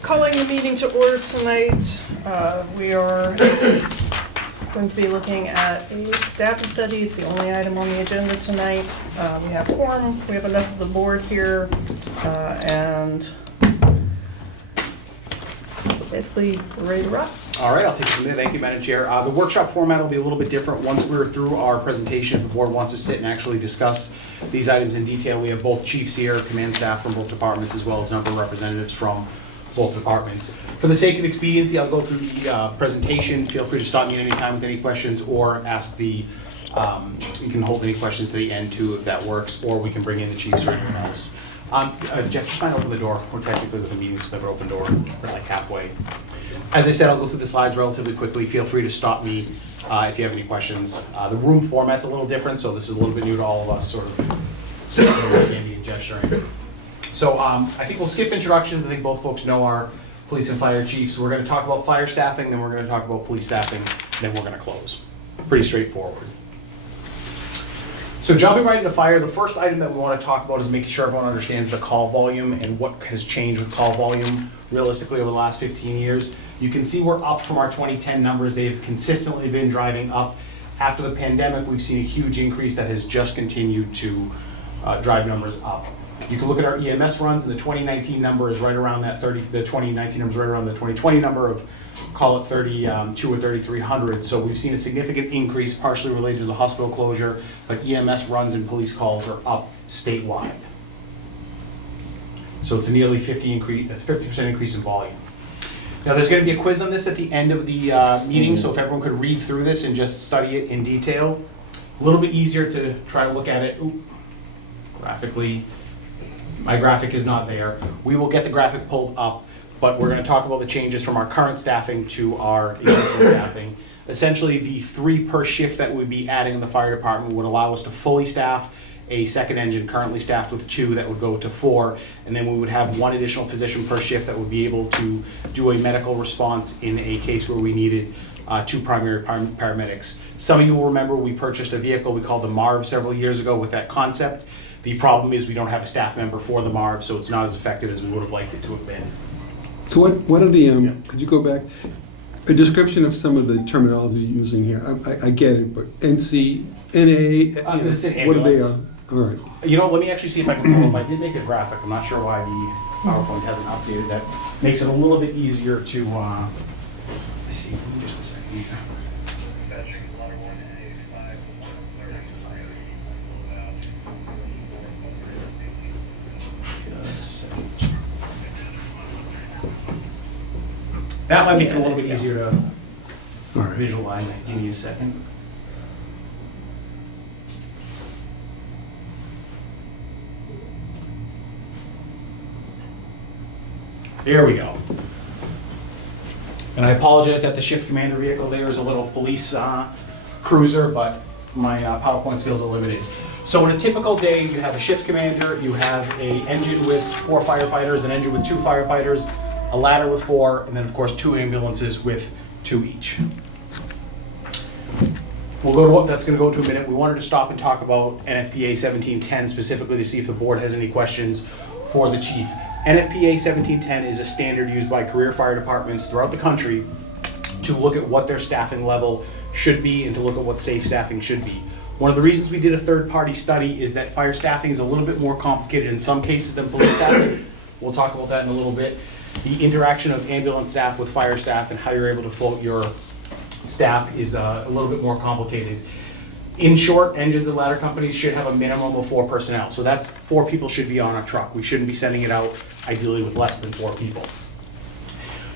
Calling the meeting to order tonight, we are going to be looking at a staff study. It's the only item on the agenda tonight. We have quorum, we have enough of the board here, and basically we're ready to rock. All right, I'll take it from there. Thank you, Madam Chair. The workshop format will be a little bit different. Once we're through our presentation, if the board wants to sit and actually discuss these items in detail, we have both chiefs here, command staff from both departments, as well as a number of representatives from both departments. For the sake of expediency, I'll go through the presentation. Feel free to stop me at any time with any questions, or ask the, you can hold any questions to the end too if that works, or we can bring in the chiefs or anyone else. Jeff, just mind open the door. We're technically with a meeting, just have an open door. We're like halfway. As I said, I'll go through the slides relatively quickly. Feel free to stop me if you have any questions. The room format's a little different, so this is a little bit new to all of us, sort of standing and gesturing. So I think we'll skip introductions. I think both folks know our police and fire chiefs. We're going to talk about fire staffing, then we're going to talk about police staffing, then we're going to close. Pretty straightforward. So jumping right into fire, the first item that we want to talk about is making sure everyone understands the call volume and what has changed with call volume realistically over the last 15 years. You can see we're up from our 2010 numbers. They've consistently been driving up. After the pandemic, we've seen a huge increase that has just continued to drive numbers up. You can look at our EMS runs, and the 2019 number is right around that 30, the 2019 number is right around the 2020 number of, call it 32 or 3,300. So we've seen a significant increase, partially related to the hospital closure, but EMS runs and police calls are up statewide. So it's a nearly 50% increase in volume. Now there's going to be a quiz on this at the end of the meeting, so if everyone could read through this and just study it in detail. A little bit easier to try to look at it graphically. My graphic is not there. We will get the graphic pulled up, but we're going to talk about the changes from our current staffing to our existing staffing. Essentially, the 3 per shift that we'd be adding in the fire department would allow us to fully staff a second engine, currently staffed with 2, that would go to 4, and then we would have 1 additional position per shift that would be able to do a medical response in a case where we needed 2 primary paramedics. Some of you will remember we purchased a vehicle we called the Marv several years ago with that concept. The problem is we don't have a staff member for the Marv, so it's not as effective as we would have liked it to have been. So what are the, could you go back? A description of some of the terminology you're using here. I get it, but NC, NA, It's an what are they? ambulance. All right. You know, let me actually see if I can pull up. I did make a graphic. I'm not sure why the PowerPoint hasn't updated that. Makes it a little bit easier to, let's see, give me just a second here. That might make it a little bit easier to visualize. Give me a second. There we go. And I apologize that the shift commander vehicle there is a little police cruiser, but my PowerPoint skills are limited. So in a typical day, you have a shift commander, you have an engine with 4 firefighters, an engine with 2 firefighters, a ladder with 4, and then of course 2 ambulances with 2 each. We'll go to what that's going to go to in a minute. We wanted to stop and talk about NFPA 1710 specifically to see if the board has any questions for the chief. NFPA 1710 is a standard used by career fire departments throughout the country to look at what their staffing level should be and to look at what safe staffing should be. One of the reasons we did a third-party study is that fire staffing is a little bit more complicated in some cases than police staffing. We'll talk about that in a little bit. The interaction of ambulance staff with fire staff and how you're able to float your staff is a little bit more complicated. In short, engines and ladder companies should have a minimum of 4 personnel. So that's 4 people should be on a truck. We shouldn't be sending it out ideally with less than 4 people.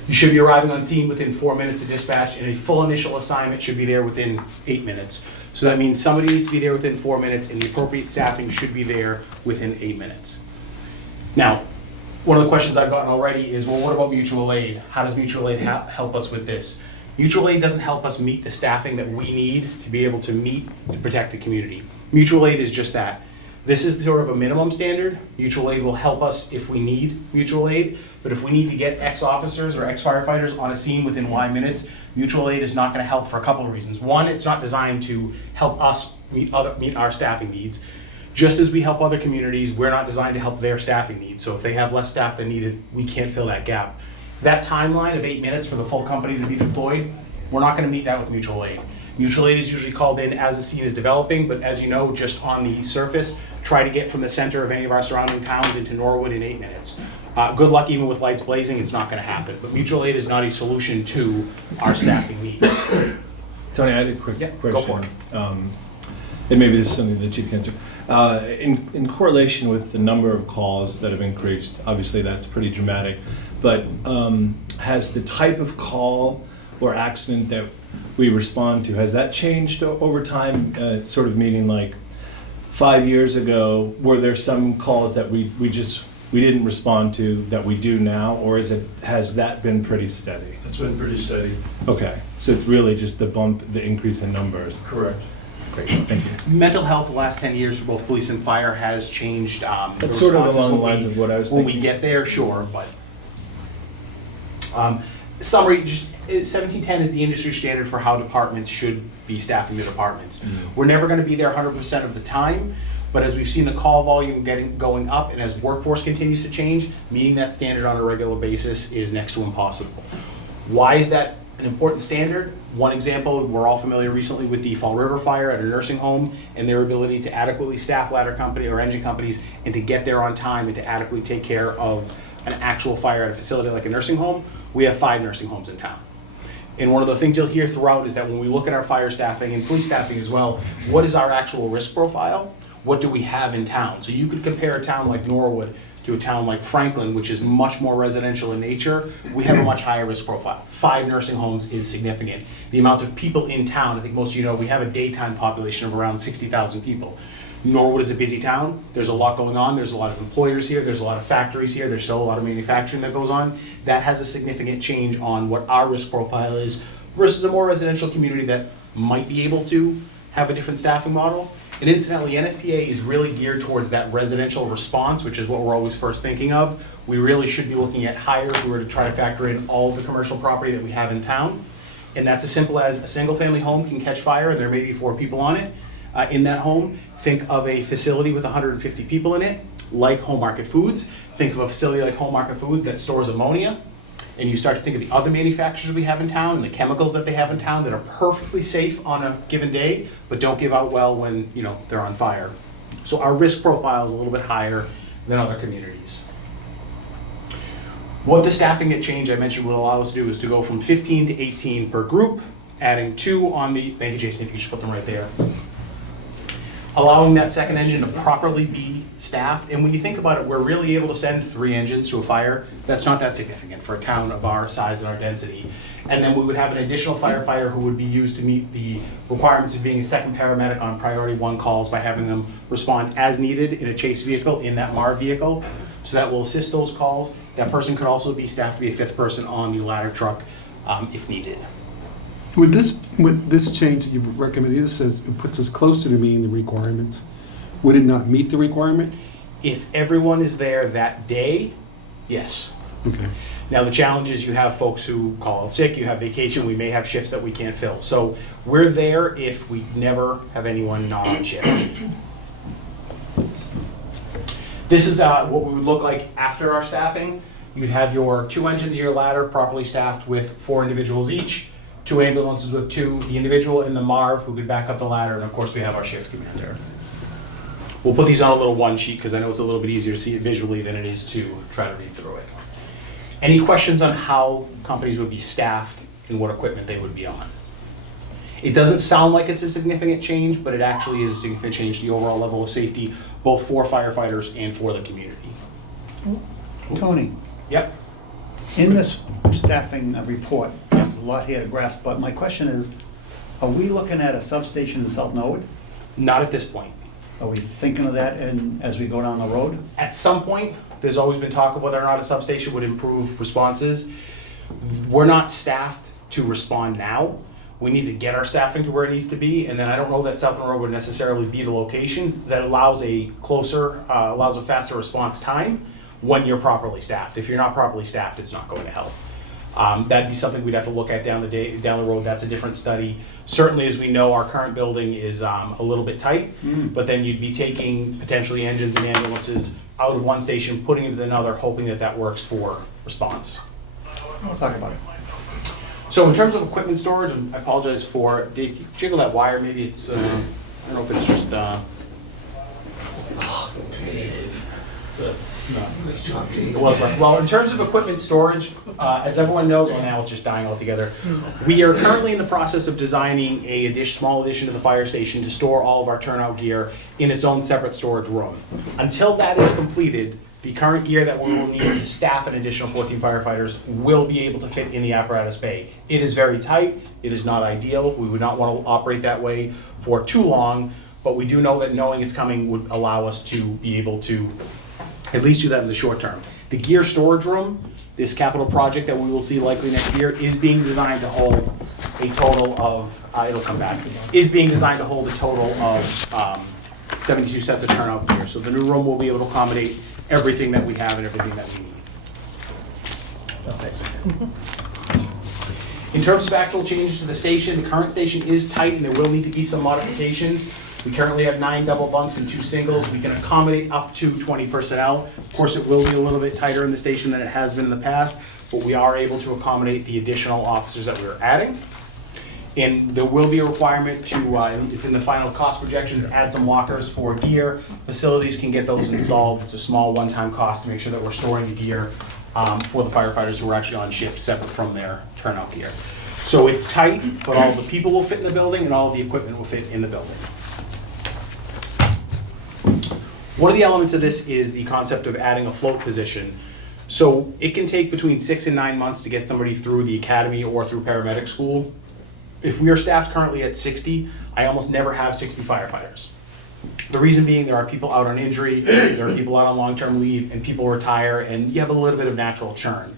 You should be arriving on scene within 4 minutes of dispatch, and a full initial assignment should be there within 8 minutes. So that means somebody needs to be there within 4 minutes, and the appropriate staffing should be there within 8 minutes. Now, one of the questions I've gotten already is, well, what about mutual aid? How does mutual aid help us with this? Mutual aid doesn't help us meet the staffing that we need to be able to protect the community. Mutual aid is just that. This is sort of a minimum standard. Mutual aid will help us if we need mutual aid, but if we need to get X officers or X firefighters on a scene within Y minutes, mutual aid is not gonna help for a couple of reasons. One, it's not designed to help us meet our staffing needs. Just as we help other communities, we're not designed to help their staffing needs. So if they have less staff than needed, we can't fill that gap. That timeline of 8 minutes for the full company to be deployed, we're not gonna meet that with mutual aid. Mutual aid is usually called in as the scene is developing, but as you know, just on the surface, try to get from the center of any of our surrounding towns into Norwood in 8 minutes. Good luck, even with lights blazing, it's not gonna happen. But mutual aid is not a solution to our staffing needs. Tony, I had a quick question. Go for it. And maybe this is something the chief can answer. In correlation with the number of calls that have increased, obviously that's pretty dramatic, but has the type of call or accident that we respond to, has that changed over time? Sort of meaning like 5 years ago, were there some calls that we didn't respond to that we do now, or has that been pretty steady? It's been pretty steady. Okay, so it's really just the increase in numbers. Correct. Great, thank you. Mental health the last 10 years for both police and fire has changed. That's sort of along the lines of what I was When thinking. we get there, sure, but. Summary, just 1710 is the industry standard for how departments should be staffing their departments. We're never gonna be there 100% of the time, but as we've seen the call volume going up and as workforce continues to change, meeting that standard on a regular basis is next to impossible. Why is that an important standard? One example, we're all familiar recently with the Fall River fire at a nursing home and their ability to adequately staff ladder company or engine companies and to get there on time and to adequately take care of an actual fire at a facility like a nursing home. We have 5 nursing homes in town. And one of the things you'll hear throughout is that when we look at our fire staffing and police staffing as well, what is our actual risk profile? What do we have in town? So you could compare a town like Norwood to a town like Franklin, which is much more residential in nature. We have a much higher risk profile. 5 nursing homes is significant. The amount of people in town, I think most of you know, we have a daytime population of around 60,000 people. Norwood is a busy town. There's a lot going on. There's a lot of employers here. There's a lot of factories here. There's still a lot of manufacturing that goes on. That has a significant change on what our risk profile is versus a more residential community that might be able to have a different staffing model. And incidentally, NFPA is really geared towards that residential response, which is what we're always first thinking of. We really should be looking at higher if we were to try to factor in all of the commercial property that we have in town. And that's as simple as a single family home can catch fire and there may be 4 people on it. In that home, think of a facility with 150 people in it, like Home Market Foods. Think of a facility like Home Market Foods that stores ammonia. And you start to think of the other manufacturers we have in town and the chemicals that they have in town that are perfectly safe on a given day, but don't give out well when they're on fire. So our risk profile is a little bit higher than other communities. What the staffing that change I mentioned will allow us to do is to go from 15 to 18 per group, adding 2 on the, thank you Jason, if you just put them right there. Allowing that second engine to properly be staffed. And when you think about it, we're really able to send 3 engines to a fire. That's not that significant for a town of our size and our density. And then we would have an additional firefighter who would be used to meet the requirements of being a second paramedic on priority 1 calls by having them respond as needed in a chase vehicle, in that MAR vehicle. So that will assist those calls. That person could also be staffed to be a 5th person on the ladder truck if needed. With this change that you've recommended, it says it puts us closer to meeting the requirements. Would it not meet the requirement? If everyone is there that day, yes. Okay. Now, the challenge is you have folks who call out sick, you have vacation, we may have shifts that we can't fill. So we're there if we never have anyone not on shift. This is what we would look like after our staffing. You'd have your 2 engines, your ladder, properly staffed with 4 individuals each, 2 ambulances with 2, the individual and the MARV who could back up the ladder, and of course we have our shift commander. We'll put these on a little 1 sheet because I know it's a little bit easier to see it visually than it is to try to read through it. Any questions on how companies would be staffed and what equipment they would be on? It doesn't sound like it's a significant change, but it actually is a significant change to the overall level of safety, both for firefighters and for the community. Tony, Yep. in this staffing report, there's a lot here to grasp, but my question is, are we looking at a substation in South Norwood? Not at this point. Are we thinking of that as we go down the road? At some point, there's always been talk of whether or not a substation would improve responses. We're not staffed to respond now. We need to get our staffing to where it needs to be, and then I don't know that Southern Road would necessarily be the location that allows a faster response time when you're properly staffed. If you're not properly staffed, it's not going to help. That'd be something we'd have to look at down the road. That's a different study. Certainly, as we know, our current building is a little bit tight, but then you'd be taking potentially engines and ambulances out of one station, putting it into another, hoping that that works for response. We'll talk about it. So in terms of equipment storage, and I apologize for, Dave, can you jiggle that wire? Maybe it's, I don't know if it's just, it was right. Well, in terms of equipment storage, as everyone knows, well now it's just dying altogether. We are currently in the process of designing a small addition to the fire station to store all of our turnout gear in its own separate storage room. Until that is completed, the current gear that we will need to staff an additional 14 firefighters will be able to fit in the apparatus bay. It is very tight. It is not ideal. We would not want to operate that way for too long, but we do know that knowing it's coming would allow us to be able to at least do that in the short term. The gear storage room, this capital project that we will see likely next year, is being designed to hold a total of, is being designed to hold a total of 72 sets of turnout gear. So the new room will be able to accommodate everything that we have and everything that we need. In terms of actual changes to the station, the current station is tight and there will need to be some modifications. We currently have 9 double bunks and 2 singles. We can accommodate up to 20 personnel. Of course, it will be a little bit tighter in the station than it has been in the past, but we are able to accommodate the additional officers that we're adding. And there will be a requirement to, it's in the final cost projections, add some lockers for gear. Facilities can get those installed. It's a small one-time cost to make sure that we're storing the gear for the firefighters who are actually on shift separate from their turnout gear. So it's tight, but all the people will fit in the building and all the equipment will fit in the building. One of the elements of this is the concept of adding a float position. So it can take between 6 and 9 months to get somebody through the academy or through paramedic school. If we are staffed currently at 60, I almost never have 60 firefighters. The reason being there are people out on injury, there are people out on long-term leave, and people retire, and you have a little bit of natural churn.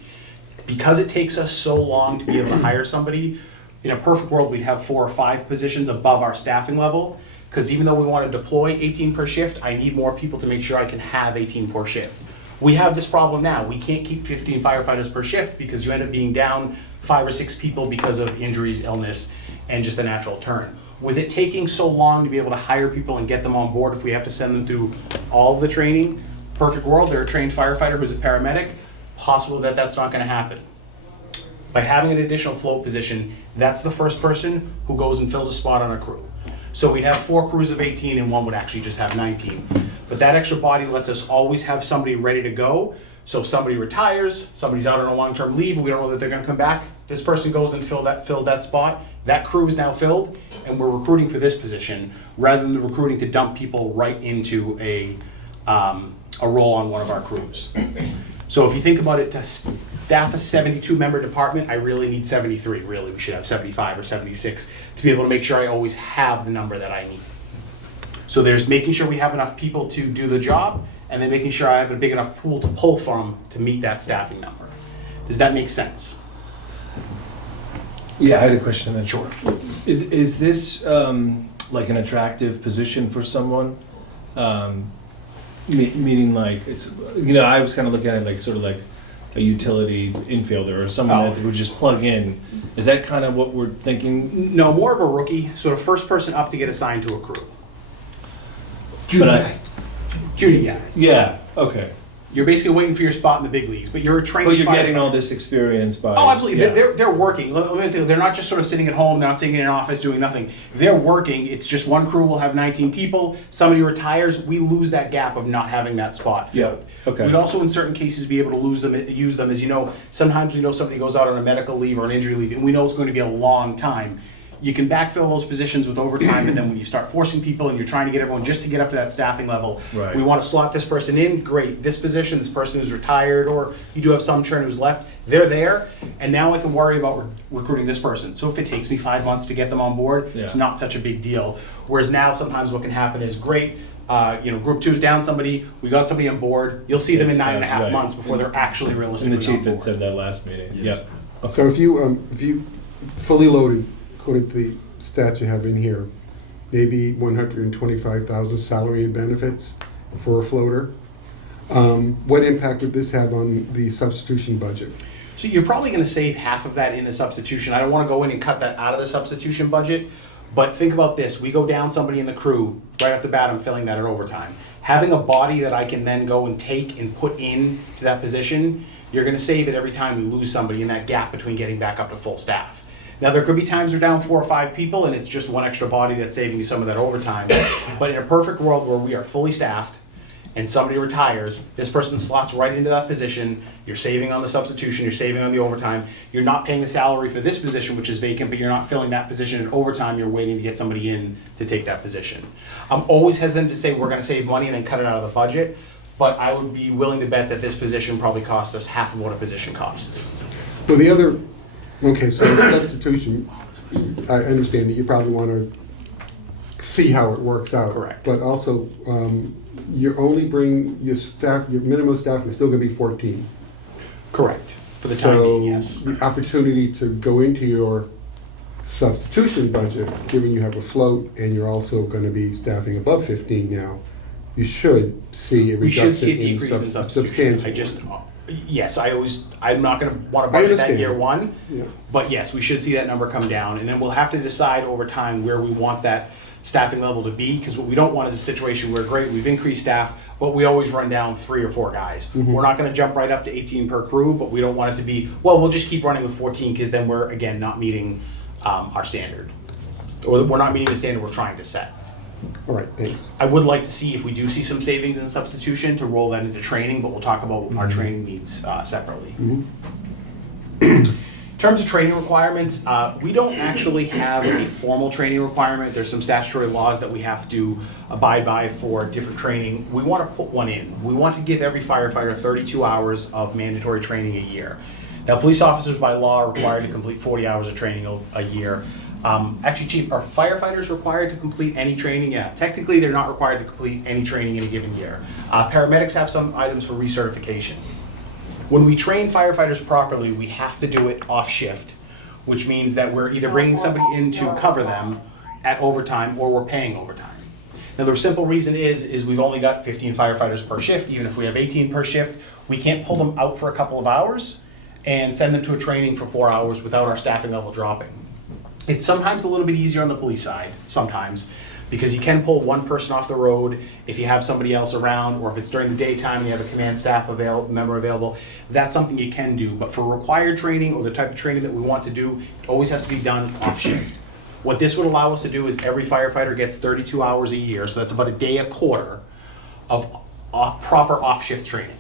Because it takes us so long to be able to hire somebody, in a perfect world, we'd have 4 or 5 positions above our staffing level. Because even though we want to deploy 18 per shift, I need more people to make sure I can have 18 per shift. We have this problem now. We can't keep 15 firefighters per shift because you end up being down 5 or 6 people because of injuries, illness, and just a natural turn. With it taking so long to be able to hire people and get them on board, if we have to send them through all of the training, perfect world, they're a trained firefighter who's a paramedic, possible that that's not going to happen. By having an additional float position, that's the first person who goes and fills a spot on a crew. So we'd have 4 crews of 18 and one would actually just have 19. But that extra body lets us always have somebody ready to go. So if somebody retires, somebody's out on a long-term leave, and we don't know that they're gonna come back, this person goes and fills that spot. That crew is now filled, and we're recruiting for this position, rather than recruiting to dump people right into a role on one of our crews. So if you think about it, to staff a 72-member department, I really need 73, really. We should have 75 or 76 to be able to make sure I always have the number that I need. So there's making sure we have enough people to do the job, and then making sure I have a big enough pool to pull from to meet that staffing number. Does that make sense? Yeah, I had a question then. Sure. Is this like an attractive position for someone? Meaning like, it's, you know, I was kind of looking at it like sort of like a utility infielder or someone that would just plug in. Is that kind of what we're thinking? No, more of a rookie, sort of first person up to get assigned to a crew. Junior. Junior guy. Yeah, okay. You're basically waiting for your spot in the big leagues, but you're a trained But you're getting firefighter. all this experience by... Oh, absolutely. Yeah. They're working. Let me tell you, they're not just sort of sitting at home. They're not sitting in an office doing nothing. They're working. It's just one crew will have 19 people. Somebody retires. We lose that gap of not having that spot filled. Yeah. Okay. We'd also, in certain cases, be able to use them. As you know, sometimes we know somebody goes out on a medical leave or an injury leave, and we know it's going to be a long time. You can backfill those positions with overtime, and then when you start forcing people and you're trying to get everyone just to get up to that staffing level, Right. We want to slot this person in, great. This position, this person who's retired, or you do have some churn who's left, they're there, and now I can worry about recruiting this person. So if it takes me 5 months to get them on board, it's not such a big deal. Whereas now sometimes what can happen is, great, group 2's down somebody, we got somebody on board, you'll see them in 9.5 Right. months before they're actually And realistically the on chief had board. said that last meeting. Yep. So if you fully loaded, according to the stats you have in here, maybe 125,000 salary and benefits for a floater. What impact would this have on the substitution budget? So you're probably gonna save half of that in the substitution. I don't wanna go in and cut that out of the substitution budget, but think about this, we go down somebody in the crew, right off the bat, I'm filling that at overtime. Having a body that I can then go and take and put in to that position, you're gonna save it every time we lose somebody in that gap between getting back up to full staff. Now, there could be times we're down 4 or 5 people and it's just one extra body that's saving you some of that overtime. But in a perfect world where we are fully staffed and somebody retires, this person slots right into that position, you're saving on the substitution, you're saving on the overtime, you're not paying the salary for this position, which is vacant, but you're not filling that position in overtime, you're waiting to get somebody in to take that position. I'm always hesitant to say we're gonna save money and then cut it out of the budget, but I would be willing to bet that this position probably costs us half of what a position costs. Well, the other, okay, so the substitution, I understand that you probably want to see how it works out. Correct. But also, you only bring your staff, your minimum staff is still going to be 14. Correct, for the time being, yes. So the opportunity to go into your substitution budget, given you have a float and you're also going to be staffing above 15 now, you should see a We should reduction see a in decrease in substitution. Yes, I'm not gonna wanna budget that understand. year one, Yeah. but yes, we should see that number come down, and then we'll have to decide over time where we want that staffing level to be, because what we don't want is a situation where, great, we've increased staff, but we always run down 3 or 4 guys. Mm-hmm. We're not gonna jump right up to 18 per crew, but we don't want it to be, well, we'll just keep running with 14, because then we're, again, not meeting our standard. Or we're not meeting the standard we're trying to set. All right, thanks. I would like to see if we do see some savings in substitution to roll that into training, but we'll talk about our training needs separately. In terms of training requirements, we don't actually have a formal training requirement. There's some statutory laws that we have to abide by for different training. We want to put one in. We want to give every firefighter 32 hours of mandatory training a year. Now, police officers by law are required to complete 40 hours of training a year. Actually, Chief, are firefighters required to complete any training? Yeah, technically they're not required to complete any training in a given year. Paramedics have some items for recertification. When we train firefighters properly, we have to do it off shift, which means that we're either bringing somebody in to cover them at overtime or we're paying overtime. Now, the simple reason is we've only got 15 firefighters per shift. Even if we have 18 per shift, we can't pull them out for a couple of hours and send them to a training for 4 hours without our staffing level dropping. It's sometimes a little bit easier on the police side, sometimes, because you can pull one person off the road if you have somebody else around, or if it's during the daytime and you have a command staff member available. That's something you can do, but for required training or the type of training that we want to do, it always has to be done off shift. What this would allow us to do is every firefighter gets 32 hours a year, so that's about a day a quarter of proper off-shift training.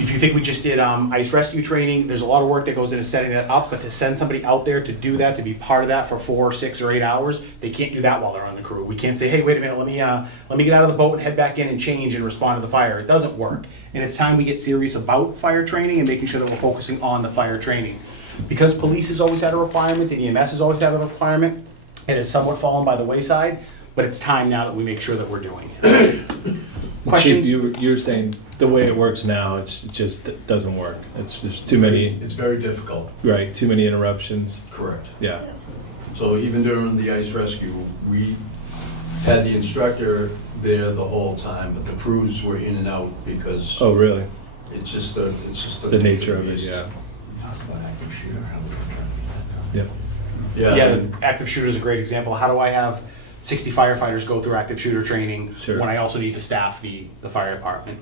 If you think we just did ice rescue training, there's a lot of work that goes into setting that up, but to send somebody out there to do that, to be part of that for 4, 6, or 8 hours, they can't do that while they're on the crew. We can't say, hey, wait a minute, let me get out of the boat and head back in and change and respond to the fire. It doesn't work. And it's time we get serious about fire training and making sure that we're focusing on the fire training. Because police has always had a requirement and EMS has always had a requirement, it has somewhat fallen by the wayside, but it's time now that we make sure that we're doing it. Chief, Questions? you were saying the way it works now, it doesn't work. There's too many, It's very difficult. right, too many interruptions. Correct. Yeah. So even during the ice rescue, we had the instructor there the whole time, but the crews were in and out because Oh, really? it's just the The nature of it, beast. yeah. Yeah. Yeah, the active shooter is a great example. How do I have 60 firefighters go through active shooter training Sure. when I also need to staff the fire department?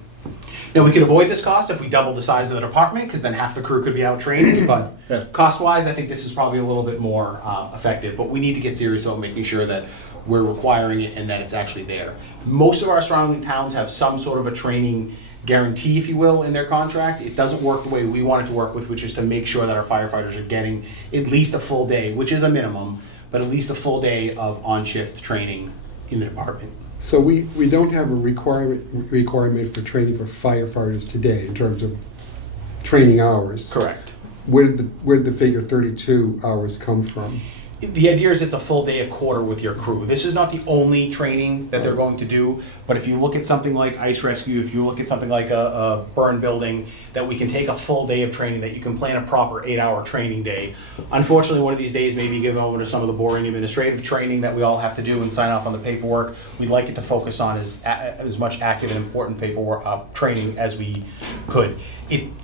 Now, we could avoid this cost if we double the size of the department, because then half the crew could be out training, but Yeah. cost-wise, I think this is probably a little bit more effective, but we need to get serious about making sure that we're requiring it and that it's actually there. Most of our surrounding towns have some sort of a training guarantee, if you will, in their contract. It doesn't work the way we want it to work with, which is to make sure that our firefighters are getting at least a full day, which is a minimum, but at least a full day of on-shift training in the department. So we don't have a requirement for training for firefighters today in terms of training hours. Correct. Where did the figure 32 hours come from? The idea is it's a full day, a quarter with your crew. This is not the only training that they're going to do, but if you look at something like ice rescue, if you look at something like a burn building, that we can take a full day of training, that you can plan a proper 8-hour training day. Unfortunately, one of these days, maybe give over to some of the boring administrative training that we all have to do and sign off on the paperwork. We'd like it to focus on as much active and important paperwork training as we could.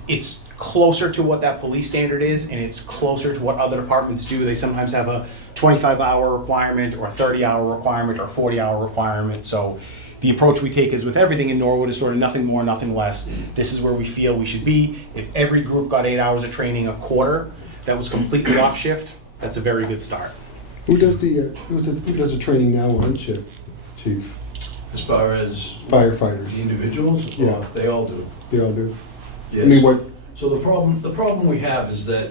It's closer to what that police standard is, and it's closer to what other departments do. They sometimes have a 25-hour requirement or a 30-hour requirement or a 40-hour requirement. So the approach we take is with everything in Norwood is sort of nothing more, nothing less. This is where we feel we should be. If every group got 8 hours of training a quarter that was completely off shift, that's a very good start. Who does the training now on shift, Chief? As far as Firefighters. the individuals, Yeah. they all do. They all do. Yes. I mean, what? So the problem we have is that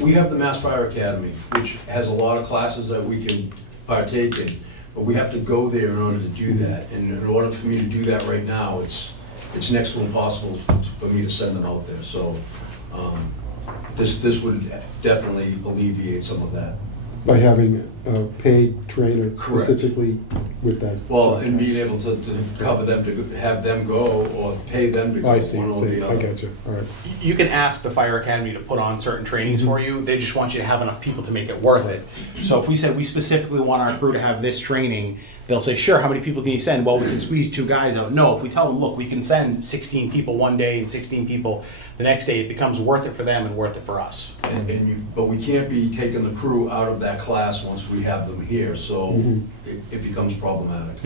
we have the Mass Fire Academy, which has a lot of classes that we can partake in, but we have to go there in order to do that. And in order for me to do that right now, it's next to impossible for me to send them out there. So this would definitely alleviate some of that. By having a paid trainer Correct. specifically with that. Well, and being able to cover them, to have them go, or pay them to go, I see, one or the I other. got you, all right. You can ask the fire academy to put on certain trainings for you. They just want you to have enough people to make it worth it. So if we said we specifically want our crew to have this training, they'll say, sure, how many people can you send? Well, we can squeeze 2 guys out. No, if we tell them, look, we can send 16 people one day and 16 people the next day, it becomes worth it for them and worth it for us. But we can't be taking the crew out of that class once we have them here, so it becomes problematic.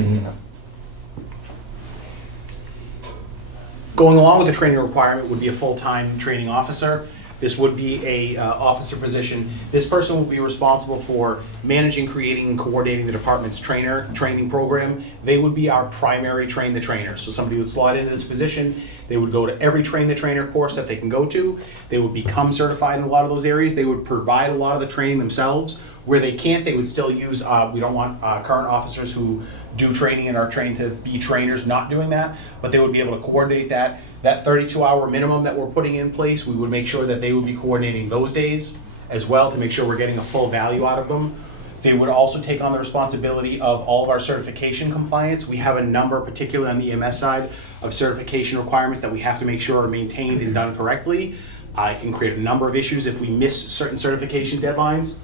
Going along with the training requirement would be a full-time training officer. This would be a officer position. This person will be responsible for managing, creating, and coordinating the department's training program. They would be our primary train the trainer. So somebody would slot into this position. They would go to every train the trainer course that they can go to. They would become certified in a lot of those areas. They would provide a lot of the training themselves. Where they can't, they would still use, we don't want current officers who do training and are trained to be trainers not doing that, but they would be able to coordinate that. That 32-hour minimum that we're putting in place, we would make sure that they would be coordinating those days as well to make sure we're getting a full value out of them. They would also take on the responsibility of all of our certification compliance. We have a number, particularly on the EMS side, of certification requirements that we have to make sure are maintained and done correctly. It can create a number of issues if we miss certain certification deadlines.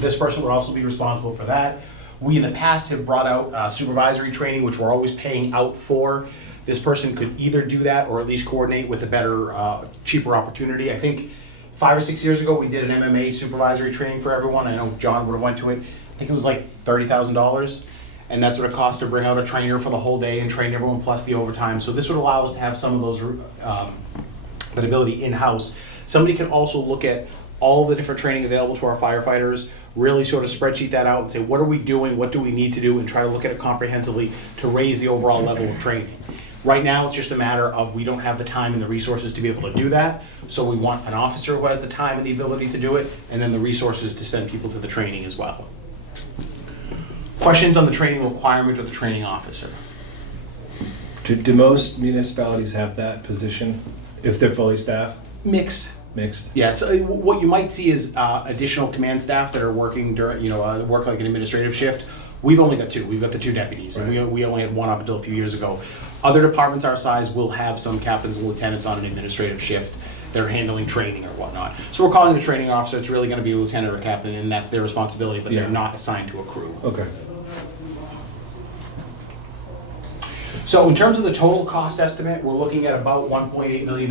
This person would also be responsible for that. We in the past have brought out supervisory training, which we're always paying out for. This person could either do that or at least coordinate with a better, cheaper opportunity. I think 5 or 6 years ago, we did an MMA supervisory training for everyone. I know John would have went to it. I think it was like $30,000. And that's what it costs to bring out a trainer for the whole day and train everyone plus the overtime. So this would allow us to have some of those, that ability in-house. Somebody can also look at all the different training available to our firefighters, really sort of spreadsheet that out and say, what are we doing, what do we need to do, and try to look at it comprehensively to raise the overall level of training. Right now, it's just a matter of we don't have the time and the resources to be able to do that, so we want an officer who has the time and the ability to do it, and then the resources to send people to the training as well. Questions on the training requirement or the training officer? Do most municipalities have that position if they're fully staffed, Mixed. mixed? Yes, what you might see is additional command staff that are working during, work like an administrative shift. We've only got 2. We've got the 2 deputies. Right. And we only had 1 up until a few years ago. Other departments our size will have some captains and lieutenants on an administrative shift. They're handling training or whatnot. So we're calling it a training officer. It's really going to be a lieutenant or captain, and that's their responsibility, but they're Yeah. not assigned to a crew. Okay. So in terms of the total cost estimate, we're looking at about $1.8 million.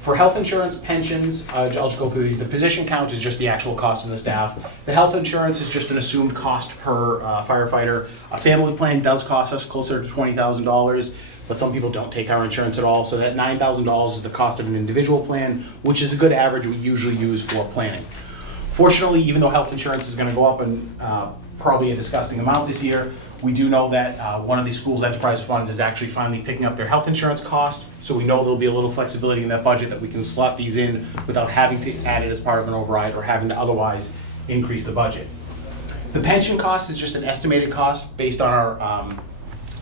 For health insurance, pensions, I'll just go through these. The position count is just the actual cost of the staff. The health insurance is just an assumed cost per firefighter. A family plan does cost us closer to $20,000, but some people don't take our insurance at all. So that $9,000 is the cost of an individual plan, which is a good average we usually use for planning. Fortunately, even though health insurance is going to go up and probably a disgusting amount this year, we do know that one of these schools' enterprise funds is actually finally picking up their health insurance cost, so we know there'll be a little flexibility in that budget that we can slot these in without having to add it as part of an override or having to otherwise increase the budget. The pension cost is just an estimated cost based on our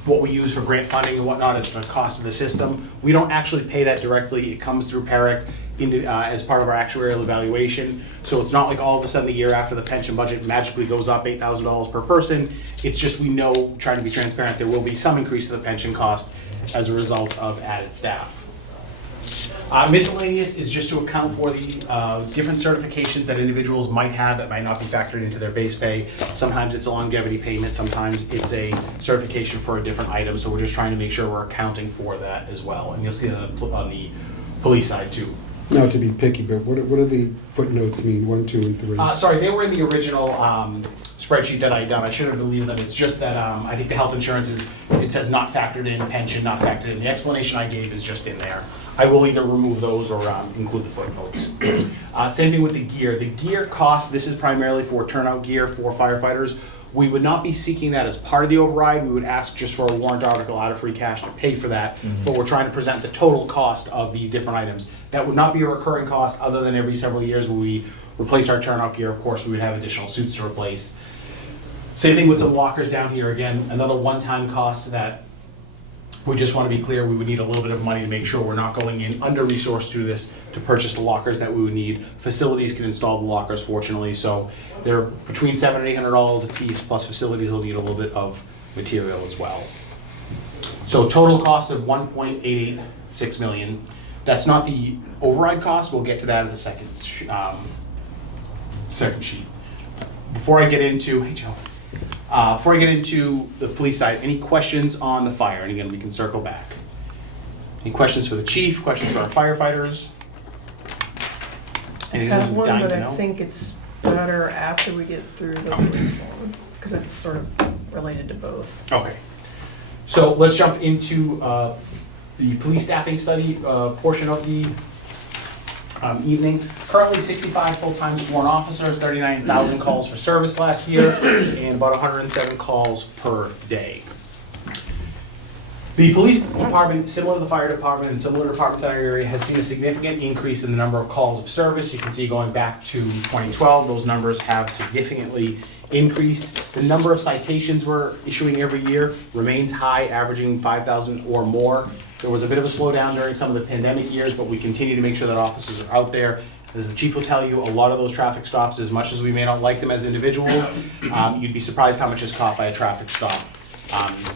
what we use for grant funding and whatnot. It's the cost of the system. We don't actually pay that directly. It comes through PERIC. as part of our actuarial evaluation. So it's not like all of a sudden the year after the pension budget magically goes up $8,000 per person. It's just we know, trying to be transparent, there will be some increase to the pension cost as a result of added staff. Miscellaneous is just to account for the different certifications that individuals might have that might not be factored into their base pay. Sometimes it's a longevity payment, sometimes it's a certification for a different item, so we're just trying to make sure we're accounting for that as well. And you'll see that on the police side too. Not to be picky, but what do the footnotes mean, 1, 2, and 3? Sorry, they were in the original spreadsheet that I had done. I should have deleted them. It's just that I think the health insurance it says not factored in, pension not factored in. The explanation I gave is just in there. I will either remove those or include the footnotes. Same thing with the gear. The gear cost, this is primarily for turnout gear for firefighters. We would not be seeking that as part of the override. We would ask just for a warrant article out of free cash to pay for that. But we're trying to present the total cost of these different items. That would not be a recurring cost other than every several years when we replace our turnout gear. Of course, we would have additional suits to replace. Same thing with some lockers down here. Again, another one-time cost that we just want to be clear, we would need a little bit of money to make sure we're not going in under-resourced to this to purchase the lockers that we would need. Facilities can install the lockers, fortunately, so they're between $700 and $800 a piece, plus facilities will need a little bit of material as well. So total cost of $1.886 million. That's not the override cost. We'll get to that in the second sheet. Before I get into, hey Joe. Before I get into the police side, any questions on the fire? And again, we can circle back. Any questions for the chief? Questions for our firefighters? I have one, but I think it's better after we get through the police one, because it's sort of related to both. Okay. So let's jump into the police staffing study portion of the evening. Currently 65 full-time sworn officers, 39,000 calls for service last year, and about 107 calls per day. The police department, similar to the fire department and similar departments in our area, has seen a significant increase in the number of calls of service. You can see going back to 2012, those numbers have significantly increased. The number of citations we're issuing every year remains high, averaging 5,000 or more. There was a bit of a slowdown during some of the pandemic years, but we continue to make sure that officers are out there. As the chief will tell you, a lot of those traffic stops, as much as we may not like them as individuals, you'd be surprised how much is caught by a traffic stop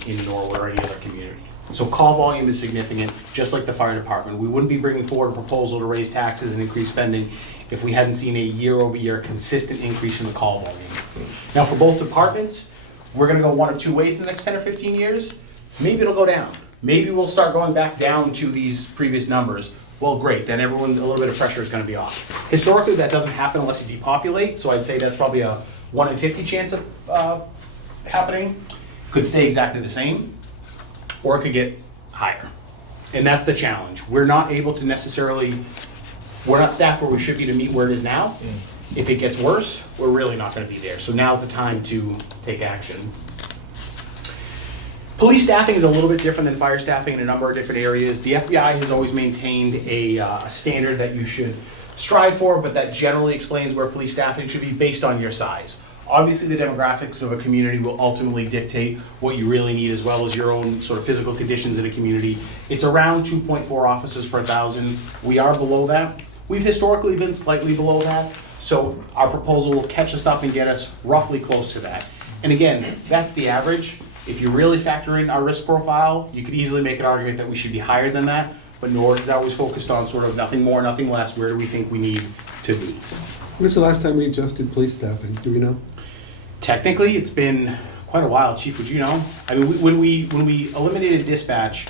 in Norwood or any other community. So call volume is significant, just like the fire department. We wouldn't be bringing forward a proposal to raise taxes and increase spending if we hadn't seen a year-over-year consistent increase in the call volume. Now, for both departments, we're gonna go one of two ways in the next 10 or 15 years. Maybe it'll go down. Maybe we'll start going back down to these previous numbers. Well, great, then everyone, a little bit of pressure is gonna be off. Historically, that doesn't happen unless you depopulate, so I'd say that's probably a 1 in 50 chance of happening. Could stay exactly the same, or it could get higher. And that's the challenge. We're not able to necessarily, we're not staffed where we should be to meet where it is now. If it gets worse, we're really not gonna be there. So now's the time to take action. Police staffing is a little bit different than fire staffing in a number of different areas. The FBI has always maintained a standard that you should strive for, but that generally explains where police staffing should be based on your size. Obviously, the demographics of a community will ultimately dictate what you really need, as well as your own sort of physical conditions in a community. It's around 2.4 officers per 1,000. We are below that. We've historically been slightly below that, so our proposal will catch us up and get us roughly close to that. And again, that's the average. If you really factor in our risk profile, you could easily make an argument that we should be higher than that, but Norwood is always focused on sort of nothing more, nothing less. Where do we think we need to be? When's the last time we adjusted police staffing? Do we know? Technically, it's been quite a while. Chief, would you know? I mean, when we eliminated dispatch,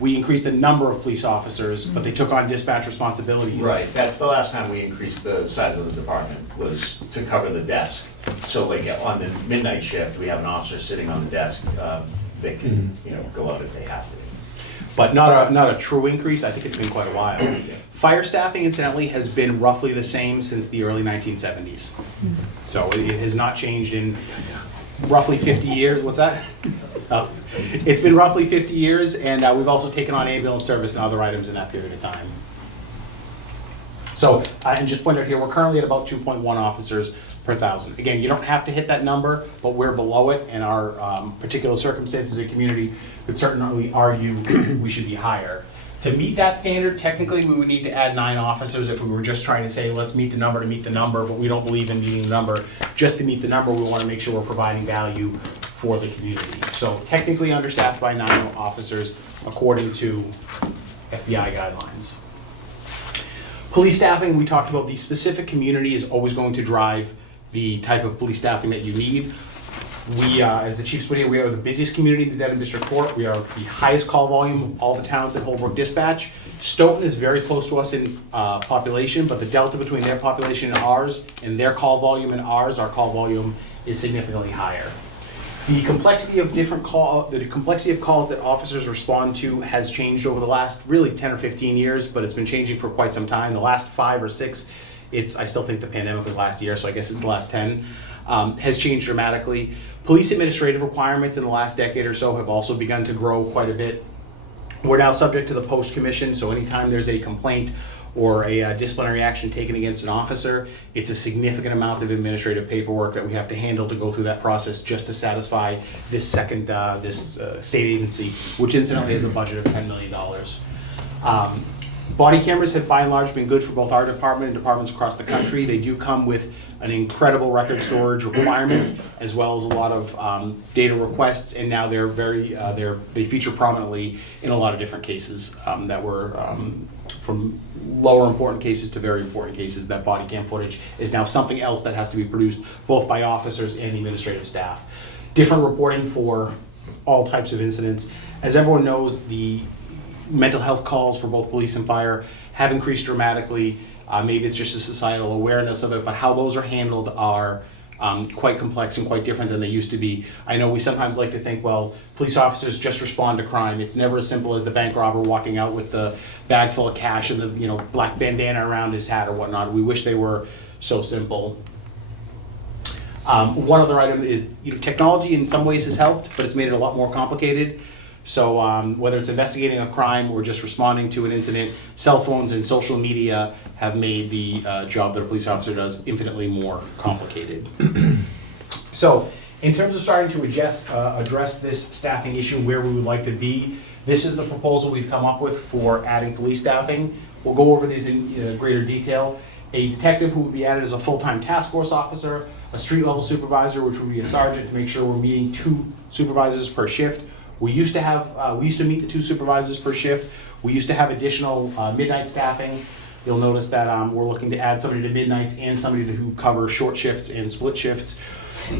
we increased the number of police officers, but they took on dispatch responsibilities. Right, that's the last time we increased the size of the department, was to cover the desk. So like on the midnight shift, we have an officer sitting on the desk, that can, go out if they have to. But not a true increase. I think it's been quite a while. Fire staffing, incidentally, has been roughly the same since the early 1970s. So it has not changed in roughly 50 years. What's that? Oh. It's been roughly 50 years, and we've also taken on ambulance service and other items in that period of time. So, and just point out here, we're currently at about 2.1 officers per 1,000. Again, you don't have to hit that number, but we're below it, and our particular circumstances in the community would certainly argue we should be higher. To meet that standard, technically, we would need to add 9 officers if we were just trying to say, let's meet the number to meet the number, but we don't believe in meeting the number. Just to meet the number, we want to make sure we're providing value for the community. So technically understaffed by 9 officers according to FBI guidelines. Police staffing, we talked about the specific community is always going to drive the type of police staffing that you need. We, as the chief's put here, we are the busiest community in the Devon District Court. We are the highest call volume of all the towns in Holbrook Dispatch. Stoughton is very close to us in population, but the delta between their population and ours, and their call volume and ours, our call volume is significantly higher. The complexity of the complexity of calls that officers respond to has changed over the last really 10 or 15 years, but it's been changing for quite some time. The last 5 or 6, I still think the pandemic was last year, so I guess it's the last 10, has changed dramatically. Police administrative requirements in the last decade or so have also begun to grow quite a bit. We're now subject to the post commission, so anytime there's a complaint or a disciplinary action taken against an officer, it's a significant amount of administrative paperwork that we have to handle to go through that process just to satisfy this state agency, which incidentally has a budget of $10 million. Body cameras have by and large been good for both our department and departments across the country. They do come with an incredible record storage requirement, as well as a lot of data requests, and now they feature prominently in a lot of different cases that were from lower important cases to very important cases. That body cam footage is now something else that has to be produced both by officers and the administrative staff. Different reporting for all types of incidents. As everyone knows, the mental health calls for both police and fire have increased dramatically. Maybe it's just a societal awareness of it, but how those are handled are quite complex and quite different than they used to be. I know we sometimes like to think, well, police officers just respond to crime. It's never as simple as the bank robber walking out with the bag full of cash and the black bandana around his hat or whatnot. We wish they were so simple. One other item is technology in some ways has helped, but it's made it a lot more complicated. So whether it's investigating a crime or just responding to an incident, cell phones and social media have made the job that a police officer does infinitely more complicated. So in terms of starting to address this staffing issue, where we would like to be, this is the proposal we've come up with for adding police staffing. We'll go over these in greater detail. A detective who would be added as a full-time task force officer, a street level supervisor, which would be a sergeant to make sure we're meeting 2 supervisors per shift. We used to meet the 2 supervisors per shift. We used to have additional midnight staffing. You'll notice that we're looking to add somebody to midnights and somebody who cover short shifts and split shifts.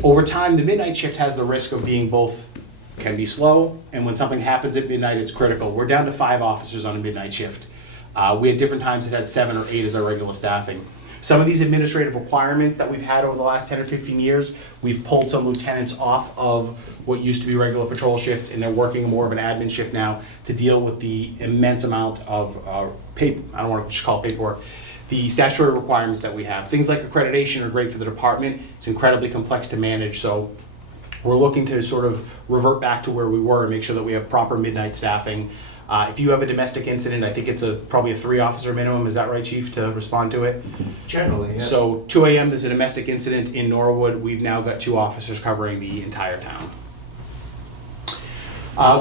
Over time, the midnight shift has the risk of being can be slow, and when something happens at midnight, it's critical. We're down to 5 officers on a midnight shift. We had different times that had 7 or 8 as our regular staffing. Some of these administrative requirements that we've had over the last 10 or 15 years, we've pulled some lieutenants off of what used to be regular patrol shifts, and they're working more of an admin shift now to deal with the immense amount of I don't want to call it paperwork, the statutory requirements that we have. Things like accreditation are great for the department. It's incredibly complex to manage, so we're looking to sort of revert back to where we were and make sure that we have proper midnight staffing. If you have a domestic incident, I think it's probably a 3-officer minimum. Is that right, Chief, to respond to it? Generally, yes. So 2 a.m. there's a domestic incident in Norwood. We've now got 2 officers covering the entire town.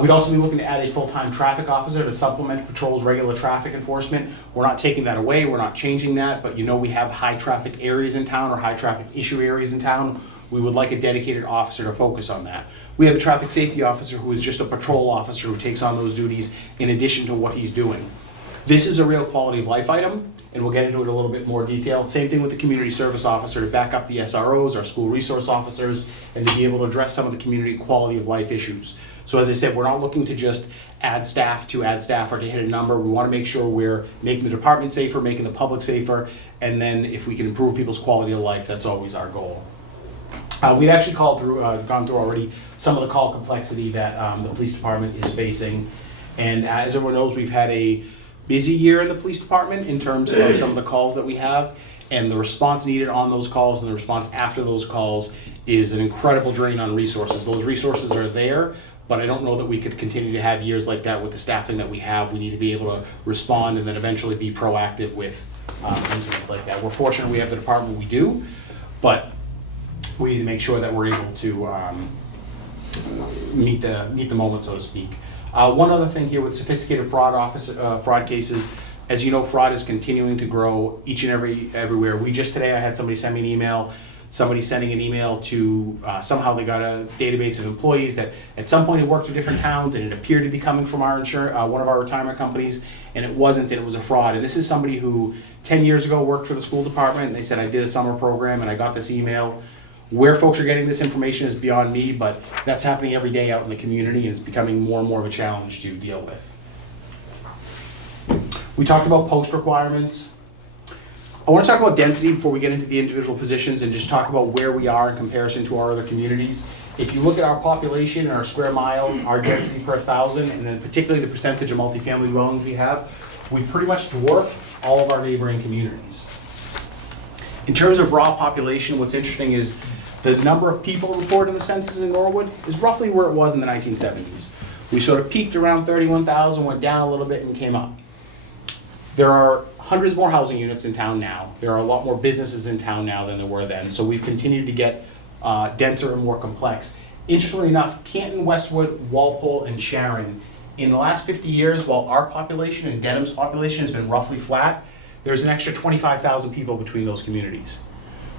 We'd also be looking to add a full-time traffic officer to supplement patrol's regular traffic enforcement. We're not taking that away. We're not changing that, but we have high traffic areas in town or high traffic issue areas in town. We would like a dedicated officer to focus on that. We have a traffic safety officer who is just a patrol officer who takes on those duties in addition to what he's doing. This is a real quality of life item, and we'll get into it a little bit more detail. Same thing with the community service officer to back up the SROs, our school resource officers, and to be able to address some of the community quality of life issues. So as I said, we're not looking to just add staff or to hit a number. We want to make sure we're making the department safer, making the public safer, and then if we can improve people's quality of life, that's always our goal. We've actually gone through already some of the call complexity that the police department is facing. And as everyone knows, we've had a busy year in the police department in terms of some of the calls that we have. And the response needed on those calls and the response after those calls is an incredible drain on resources. Those resources are there, but I don't know that we could continue to have years like that with the staffing that we have. We need to be able to respond and then eventually be proactive with incidents like that. We're fortunate we have the department we do, but we need to make sure that we're able to meet the moment, so to speak. One other thing here with sophisticated fraud cases, as you know, fraud is continuing to grow each and everywhere. Today I had somebody send me an email, somebody sending an email to, somehow they got a database of employees that at some point had worked for different towns, and it appeared to be coming from our one of our retirement companies, and it wasn't, and it was a fraud. And this is somebody who 10 years ago worked for the school department, and they said, I did a summer program and I got this email. Where folks are getting this information is beyond me, but that's happening every day out in the community, and it's becoming more and more of a challenge to deal with. We talked about post requirements. I want to talk about density before we get into the individual positions and just talk about where we are in comparison to our other communities. If you look at our population and our square miles, our density per 1,000, and then particularly the percentage of multifamily dwellings we have, we pretty much dwarf all of our neighboring communities. In terms of raw population, what's interesting is the number of people reported in the census in Norwood is roughly where it was in the 1970s. We sort of peaked around 31,000, went down a little bit, and came up. There are hundreds more housing units in town now. There are a lot more businesses in town now than there were then, so we've continued to get denser and more complex. Interestingly enough, Canton, Westwood, Walpole, and Sharon, in the last 50 years, while our population and Dedham's population has been roughly flat, there's an extra 25,000 people between those communities.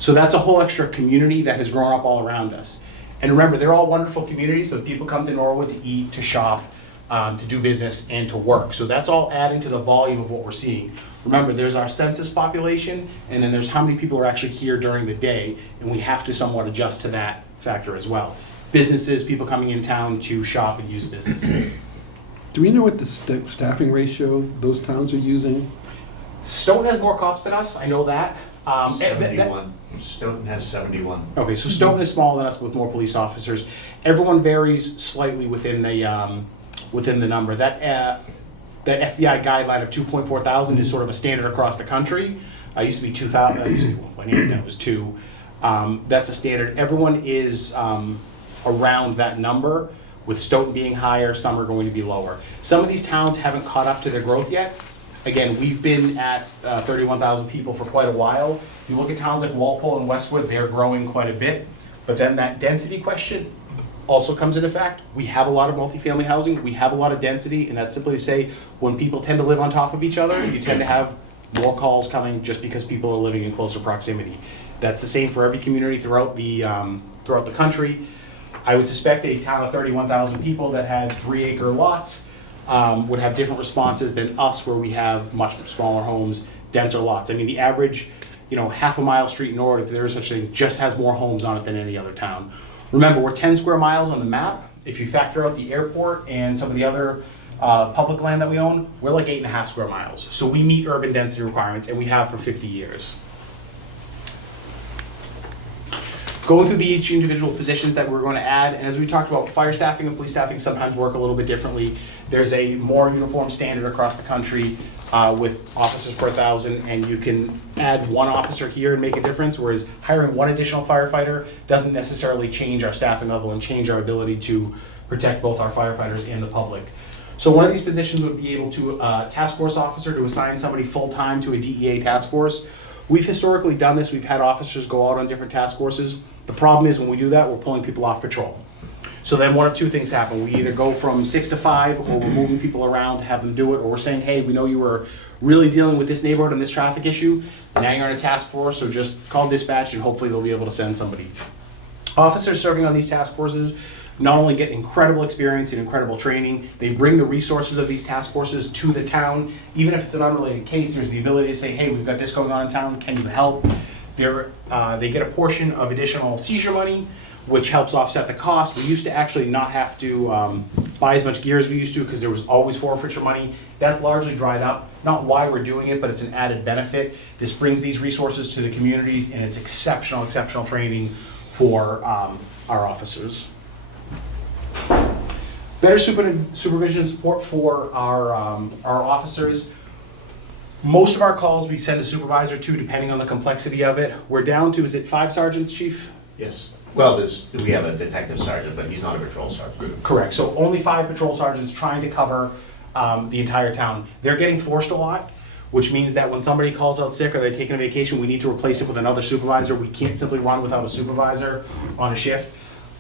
So that's a whole extra community that has grown up all around us. And remember, they're all wonderful communities, but people come to Norwood to eat, to shop, to do business, and to work. So that's all adding to the volume of what we're seeing. Remember, there's our census population, and then there's how many people are actually here during the day, and we have to somewhat adjust to that factor as well. Businesses, people coming in town to shop and use businesses. Do we know what the staffing ratio those towns are using? Stoughton has more cops than us, I know that. 71. Stoughton has 71. Okay, so Stoughton is smaller than us with more police officers. Everyone varies slightly within the number. That FBI guideline of 2.4 thousand is sort of a standard across the country. I used to be 2,000. When it was 2. That's a standard. Everyone is around that number. With Stoughton being higher, some are going to be lower. Some of these towns haven't caught up to their growth yet. Again, we've been at 31,000 people for quite a while. If you look at towns like Walpole and Westwood, they're growing quite a bit. But then that density question also comes into fact. We have a lot of multifamily housing, we have a lot of density, and that's simply to say, when people tend to live on top of each other, you tend to have more calls coming just because people are living in closer proximity. That's the same for every community throughout the country. I would suspect a town of 31,000 people that had 3-acre lots would have different responses than us, where we have much smaller homes, denser lots. I mean, the average, half a mile street in Norwood, if there is such a thing, just has more homes on it than any other town. Remember, we're 10 square miles on the map. If you factor out the airport and some of the other public land that we own, we're like 8.5 square miles. So we meet urban density requirements, and we have for 50 years. Going through each individual positions that we're going to add, and as we talked about, fire staffing and police staffing sometimes work a little bit differently. There's a more uniform standard across the country with officers per 1,000, and you can add one officer here and make a difference, whereas hiring one additional firefighter doesn't necessarily change our staffing level and change our ability to protect both our firefighters and the public. So one of these positions would be able to, task force officer, to assign somebody full-time to a DEA task force. We've historically done this. We've had officers go out on different task forces. The problem is when we do that, we're pulling people off patrol. So then one of two things happen. We either go from 6 to 5, or we're moving people around to have them do it, or we're saying, hey, we know you were really dealing with this neighborhood and this traffic issue. Now you're on a task force, so just call dispatch and hopefully they'll be able to send somebody. Officers serving on these task forces not only get incredible experience and incredible training, they bring the resources of these task forces to the town. Even if it's an unrelated case, there's the ability to say, hey, we've got this going on in town, can you help? They get a portion of additional seizure money, which helps offset the cost. We used to actually not have to buy as much gear as we used to because there was always forfeiture money. That's largely dried up. Not why we're doing it, but it's an added benefit. This brings these resources to the communities, and it's exceptional training for our officers. Better supervision and support for our officers. Most of our calls we send a supervisor to, depending on the complexity of it. We're down to, is it 5 sergeants, Chief? Yes. Well, we have a detective sergeant, but he's not a patrol sergeant. Correct. So only 5 patrol sergeants trying to cover the entire town. They're getting forced a lot, which means that when somebody calls out sick or they're taking a vacation, we need to replace it with another supervisor. We can't simply run without a supervisor on a shift.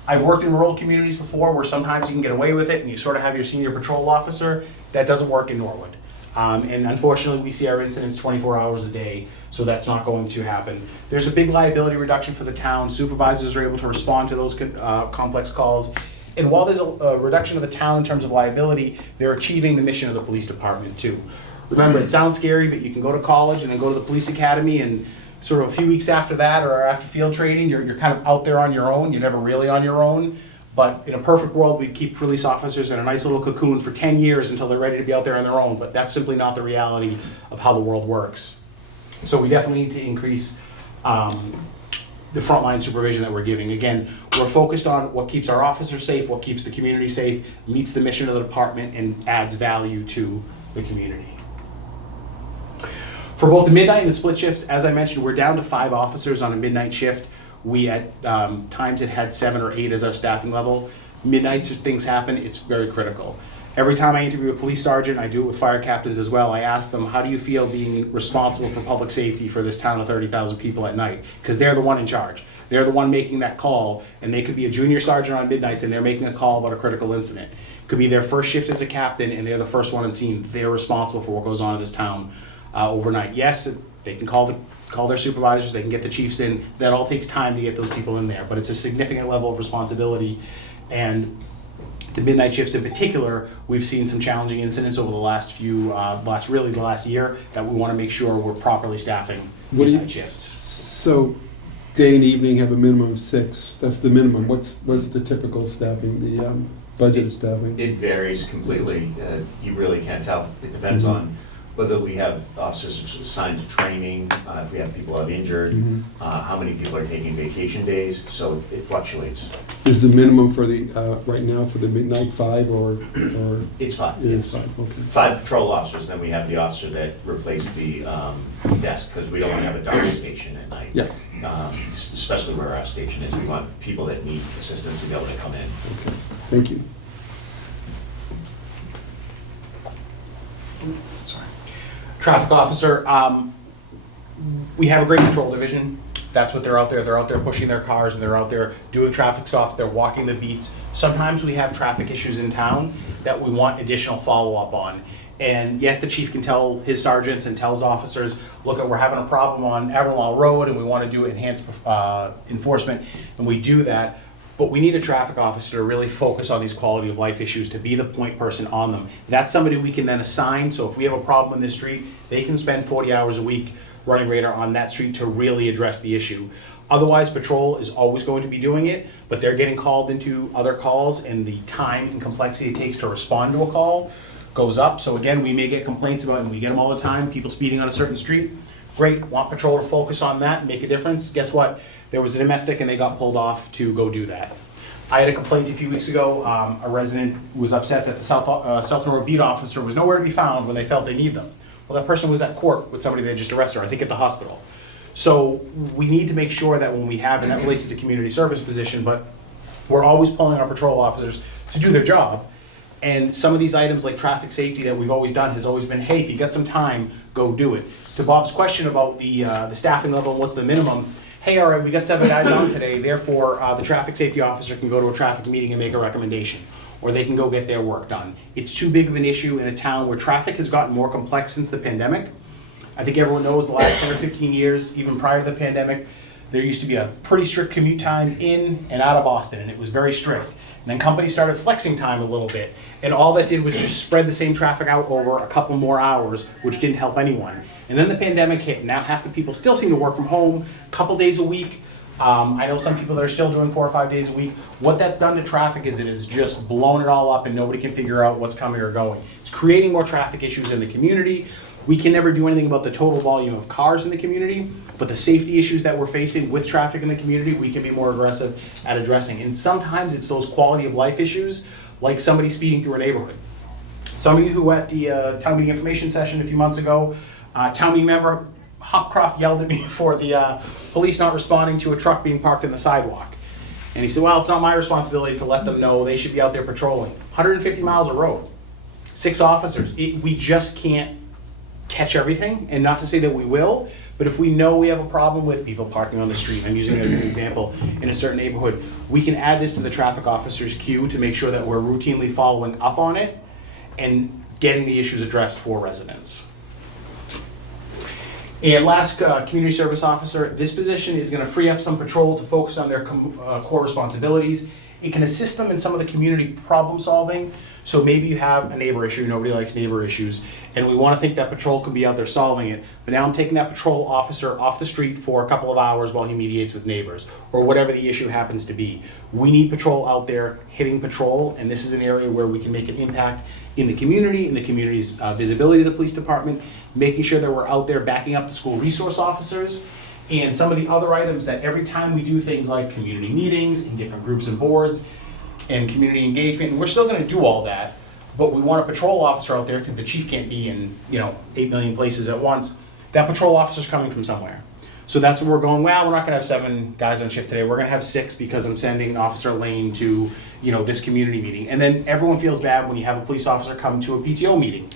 I've worked in rural communities before where sometimes you can get away with it and you sort of have your senior patrol officer. That doesn't work in Norwood. And unfortunately, we see our incidents 24 hours a day, so that's not going to happen. There's a big liability reduction for the town. Supervisors are able to respond to those complex calls. And while there's a reduction of the town in terms of liability, they're achieving the mission of the police department too. Remember, it sounds scary, but you can go to college and then go to the police academy, and sort of a few weeks after that or after field training, you're kind of out there on your own. You're never really on your own. But in a perfect world, we'd keep police officers in a nice little cocoon for 10 years until they're ready to be out there on their own. But that's simply not the reality of how the world works. So we definitely need to increase the frontline supervision that we're giving. Again, we're focused on what keeps our officers safe, what keeps the community safe, meets the mission of the department, and adds value to the community. For both the midnight and the split shifts, as I mentioned, we're down to 5 officers on a midnight shift. We at times it had 7 or 8 as our staffing level. Midnights, if things happen, it's very critical. Every time I interview a police sergeant, I do it with fire captains as well, I ask them, how do you feel being responsible for public safety for this town of 30,000 people at night? Because they're the one in charge. They're the one making that call, and they could be a junior sergeant on midnights and they're making a call about a critical incident. Could be their first shift as a captain and they're the first one on scene. They're responsible for what goes on in this town overnight. Yes, they can call their supervisors, they can get the chiefs in. That all takes time to get those people in there, but it's a significant level of responsibility. And the midnight shifts in particular, we've seen some challenging incidents over the last the last year, that we want to make sure we're properly staffing midnight shifts. So day and evening have a minimum of 6. That's the minimum. What's the typical staffing, the budgeted staffing? It varies completely. You really can't tell. It depends on whether we have officers assigned to training, if we have people out injured, how many people are taking vacation days, so it fluctuates. Is the minimum for the, right now for the midnight 5 or? It's 5. It is yes. 5, okay. 5 patrol officers, then we have the officer that replaced the desk, because we don't have a dark station at night. Yeah. Especially where our station is. We want people that need assistance to be able to come in. Okay, thank you. Traffic officer, we have a great patrol division. That's what they're out there. They're out there pushing their cars and they're out there doing traffic stops. They're walking the beats. Sometimes we have traffic issues in town that we want additional follow-up on. And yes, the chief can tell his sergeants and tells officers, look, we're having a problem on Avonlaw Road and we want to do enhanced enforcement, and we do that. But we need a traffic officer to really focus on these quality of life issues, to be the point person on them. That's somebody we can then assign, so if we have a problem in this street, they can spend 40 hours a week running radar on that street to really address the issue. Otherwise, patrol is always going to be doing it, but they're getting called into other calls, and the time and complexity it takes to respond to a call goes up. So again, we may get complaints about, and we get them all the time, people speeding on a certain street. Great, want patrol to focus on that and make a difference. Guess what? There was a domestic and they got pulled off to go do that. I had a complaint a few weeks ago. A resident was upset that the South Norwood beat officer was nowhere to be found when they felt they need them. Well, that person was at court with somebody they just arrested, I think at the hospital. So we need to make sure that when we have, and that relates to the community service position, but we're always pulling our patrol officers to do their job. And some of these items like traffic safety that we've always done has always been, hey, if you got some time, go do it. To Bob's question about the staffing level, what's the minimum? Hey, all right, we got 7 guys on today, therefore the traffic safety officer can go to a traffic meeting and make a recommendation, or they can go get their work done. It's too big of an issue in a town where traffic has gotten more complex since the pandemic. I think everyone knows the last 10 or 15 years, even prior to the pandemic, there used to be a pretty strict commute time in and out of Boston, and it was very strict. And then companies started flexing time a little bit, and all that did was just spread the same traffic out over a couple more hours, which didn't help anyone. And then the pandemic hit, and now half the people still seem to work from home a couple days a week. I know some people that are still doing 4 or 5 days a week. What that's done to traffic is it has just blown it all up and nobody can figure out what's coming or going. It's creating more traffic issues in the community. We can never do anything about the total volume of cars in the community, but the safety issues that we're facing with traffic in the community, we can be more aggressive at addressing. And sometimes it's those quality of life issues, like somebody speeding through a neighborhood. Some of you who were at the town meeting information session a few months ago, town meeting member Hopcroft yelled at me for the police not responding to a truck being parked in the sidewalk. And he said, well, it's not my responsibility to let them know, they should be out there patrolling. 150 miles of road, 6 officers. We just can't catch everything, and not to say that we will, But if we know we have a problem with people parking on the street, I'm using it as an example, in a certain neighborhood, we can add this to the traffic officer's queue to make sure that we're routinely following up on it and getting the issues addressed for residents. And last, community service officer, this position is gonna free up some patrol to focus on their core responsibilities. It can assist them in some of the community problem solving. So maybe you have a neighbor issue, nobody likes neighbor issues, and we wanna think that patrol can be out there solving it. But now I'm taking that patrol officer off the street for a couple of hours while he mediates with neighbors, or whatever the issue happens to be. We need patrol out there hitting patrol, and this is an area where we can make an impact in the community's visibility of the police department, making sure that we're out there backing up the school resource officers, and some of the other items that every time we do things like community meetings in different groups and boards and community engagement, and we're still gonna do all that, but we want a patrol officer out there because the chief can't be in, 8 million places at once. That patrol officer's coming from somewhere. So that's where we're going, well, we're not gonna have 7 guys on shift today, we're gonna have 6 because I'm sending Officer Lane to, this community meeting. And then everyone feels bad when you have a police officer come to a PTO meeting.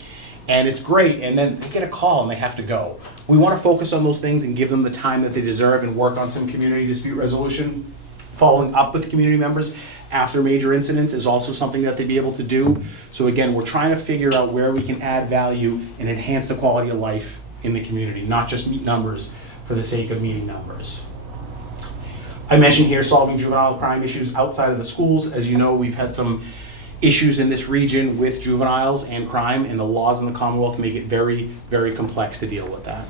And it's great, and then they get a call and they have to go. We wanna focus on those things and give them the time that they deserve and work on some community dispute resolution. Following up with the community members after major incidents is also something that they'd be able to do. So again, we're trying to figure out where we can add value and enhance the quality of life in the community, not just meet numbers for the sake of meeting numbers. I mentioned here solving juvenile crime issues outside of the schools. As you know, we've had some issues in this region with juveniles and crime, and the laws in the Commonwealth make it very, very complex to deal with that.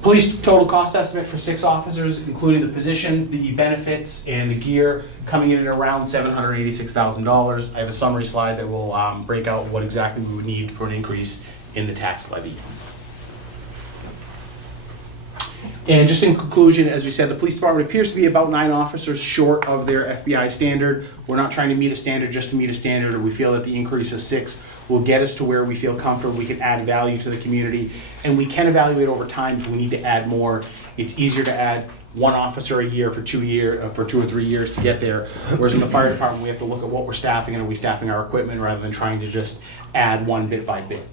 Police total cost estimate for 6 officers, including the positions, the benefits, and the gear, coming in at around $786,000. I have a summary slide that will break out what exactly we would need for an increase in the tax levy. And just in conclusion, as we said, the police department appears to be about 9 officers short of their FBI standard. We're not trying to meet a standard just to meet a standard, or we feel that the increase of 6 will get us to where we feel comfortable, we can add value to the community, and we can evaluate over time if we need to add more. It's easier to add 1 officer a year for 2 or 3 years to get there, whereas in the fire department, we have to look at what we're staffing and are we staffing our equipment rather than trying to just add one bit by bit.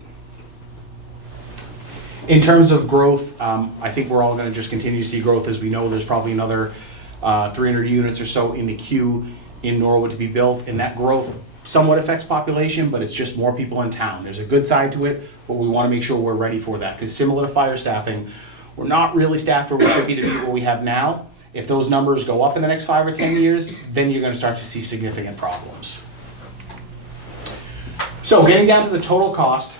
In terms of growth, I think we're all gonna just continue to see growth. As we know, there's probably another 300 units or so in the queue in Norwood to be built, and that growth somewhat affects population, but it's just more people in town. There's a good side to it, but we wanna make sure we're ready for that, because similar to fire staffing, we're not really staffed where we should be to be what we have now. If those numbers go up in the next 5 or 10 years, then you're gonna start to see significant problems. So getting down to the total cost,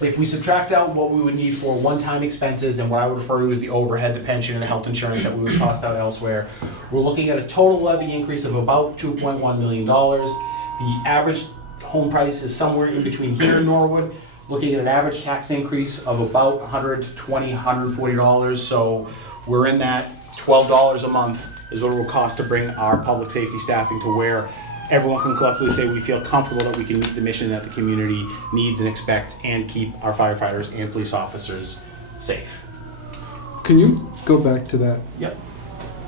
if we subtract out what we would need for one-time expenses and what I would refer to as the overhead, the pension and the health insurance that we would cost out elsewhere, we're looking at a total levy increase of about $2.1 million. The average home price is somewhere in between here in Norwood, looking at an average tax increase of about $120, $140. So we're in that $12 a month is what it will cost to bring our public safety staffing to where everyone can collectively say we feel comfortable that we can meet the mission that the community needs and expects and keep our firefighters and police officers safe. Can you go back to that? Yep.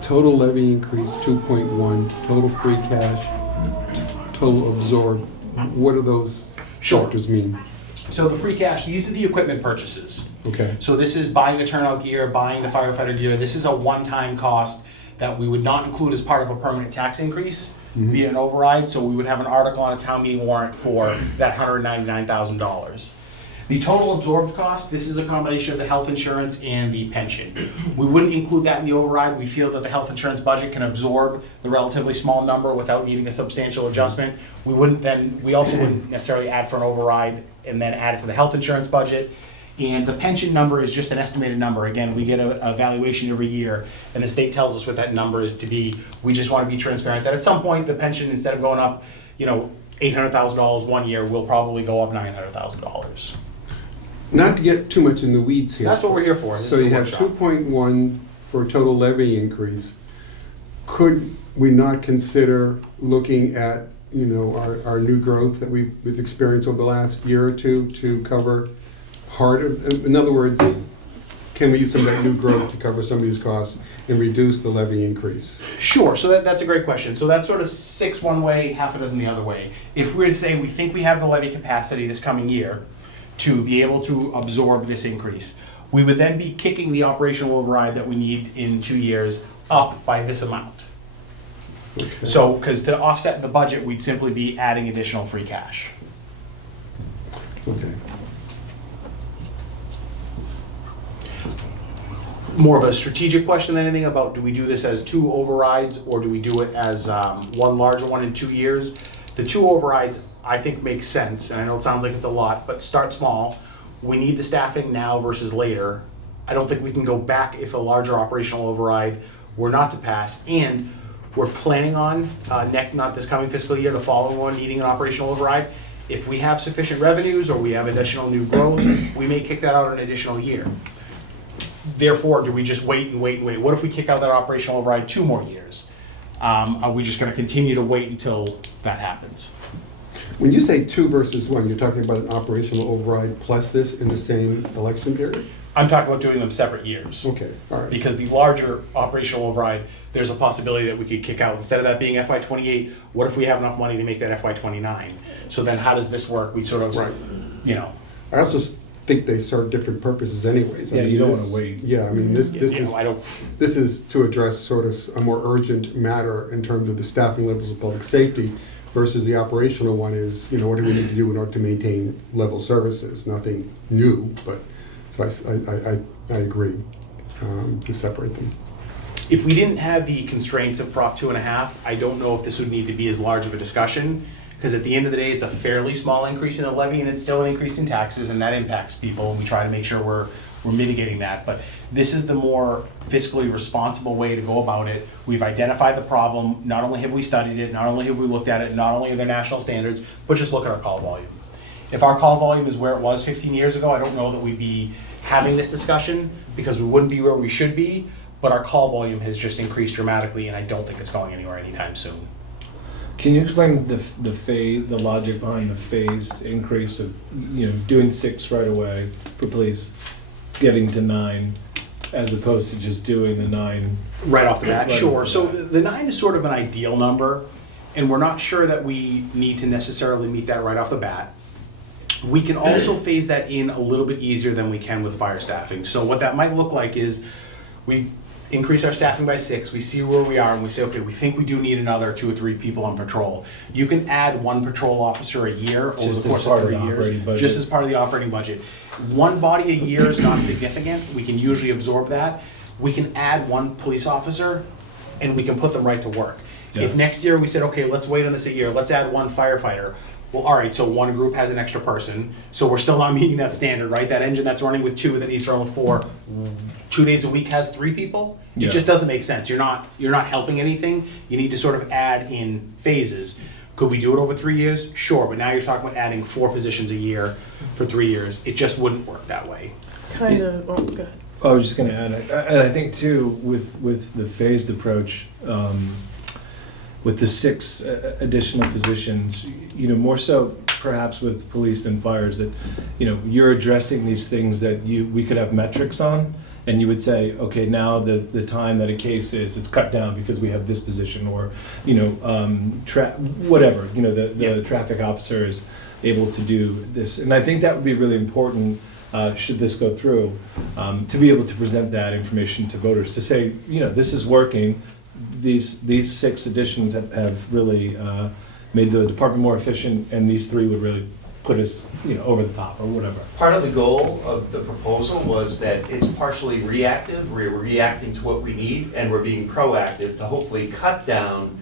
Total levy increase 2.1, total free cash, total absorbed. What do those Sure. factors mean? So the free cash, these are the equipment purchases. Okay. So this is buying the turnout gear, buying the firefighter gear. This is a one-time cost that we would not include as part of a permanent tax increase via an override. So we would have an article on a town meeting warrant for that $199,000. The total absorbed cost, this is a combination of the health insurance and the pension. We wouldn't include that in the override. We feel that the health insurance budget can absorb the relatively small number without needing a substantial adjustment. We also wouldn't necessarily add for an override and then add it to the health insurance budget. And the pension number is just an estimated number. Again, we get a valuation every year, and the state tells us what that number is to be. We just want to be transparent that at some point the pension, instead of going up, $800,000 one year, will probably go up $900,000. Not to get too much in the weeds here. That's what we're here for. This So is a you have workshop. 2.1 for a total levy increase. Could we not consider looking at, our new growth that we've experienced over the last year or two to cover part of, in other words, can we use some of that new growth to cover some of these costs and reduce the levy increase? Sure, so that's a great question. So that's sort of 6 one way, half a dozen the other way. If we were to say we think we have the levy capacity this coming year to be able to absorb this increase. We would then be kicking the operational override that we need in 2 years up by this amount. Okay. So, because to offset the budget, we'd simply be adding additional free cash. Okay. More of a strategic question than anything about, do we do this as 2 overrides or do we do it as one larger one in 2 years? The 2 overrides, I think, make sense, and I know it sounds like it's a lot, but start small. We need the staffing now versus later. I don't think we can go back if a larger operational override were not to pass, and we're planning on, not this coming fiscal year, the following one, needing an operational override. If we have sufficient revenues or we have additional new growth, we may kick that out an additional year. Therefore, do we just wait and wait and wait? What if we kick out that operational override 2 more years? Are we just gonna continue to wait until that happens? When you say 2 versus 1, you're talking about an operational override plus this in the same election period? I'm talking about doing them separate years. Okay, all right. Because the larger operational override, there's a possibility that we could kick out, instead of that being FY '28, what if we have enough money to make that FY '29? So then how does this work? We sort of, Right. you know, I also think they serve different purposes anyways. I Yeah, mean, you don't this- wanna wait. Yeah, I mean, this you is, know, I don't, this is to address sort of a more urgent matter in terms of the staffing levels of public safety versus the operational one is, you know, what do we need to do in order to maintain level services? Nothing new, but, so I agree to separate them. if we didn't have the constraints of Prop 2.5, I don't know if this would need to be as large of a discussion, because at the end of the day, it's a fairly small increase in the levy, and it's still an increase in taxes, and that impacts people, and we try to make sure we're mitigating that. But this is the more fiscally responsible way to go about it. We've identified the problem. Not only have we studied it, not only have we looked at it, not only are there national standards, but just look at our call volume. If our call volume is where it was 15 years ago, I don't know that we'd be having this discussion, because we wouldn't be where we should be, but our call volume has just increased dramatically, and I don't think it's going anywhere anytime soon. Can you explain the logic behind the phased increase of, you know, doing 6 right away for police, getting to 9, as opposed to just doing the 9? Right off the bat, Right sure. off the So bat. the 9 is sort of an ideal number, and we're not sure that we need to necessarily meet that right off the bat. We can also phase that in a little bit easier than we can with fire staffing. So what that might look like is we increase our staffing by 6, we see where we are, and we say, okay, we think we do need another 2 or 3 people on patrol. You can add 1 patrol officer a year over Just the as course part of of 3 the years, operating budget. just as part of the operating budget. 1 body a year is not significant, we can usually absorb that. We can add 1 police officer, and we can put them right to work. If Yeah. next year we said, okay, let's wait on this a year, let's add 1 firefighter. Well, all right, so 1 group has an extra person, so we're still not meeting that standard, right? That engine that's running with 2 that needs to run with 4, 2 days a week has 3 people? It Yeah. just doesn't make sense. You're not helping anything. You need to sort of add in phases. Could we do it over 3 years? Sure, but now you're talking about adding 4 positions a year for 3 years. It just wouldn't work that way. Kind of, oh, go ahead. I was just going to add, and I think too, with the phased approach, with the 6 additional positions, you know, more so perhaps with police than fires, that, you know, you're addressing these things that we could have metrics on, and you would say, okay, now the time that a case is, it's cut down because we have this position, or, you know, whatever, you know, the traffic officer is able to do this. And I think that would be really important, should this go through, to be able to present that information to voters, to say, you know, this is working. These 6 additions have really made the department more efficient, and these 3 would really put us, you know, over the top or whatever. Part of the goal of the proposal was that it's partially reactive, we're reacting to what we need, and we're being proactive to hopefully cut down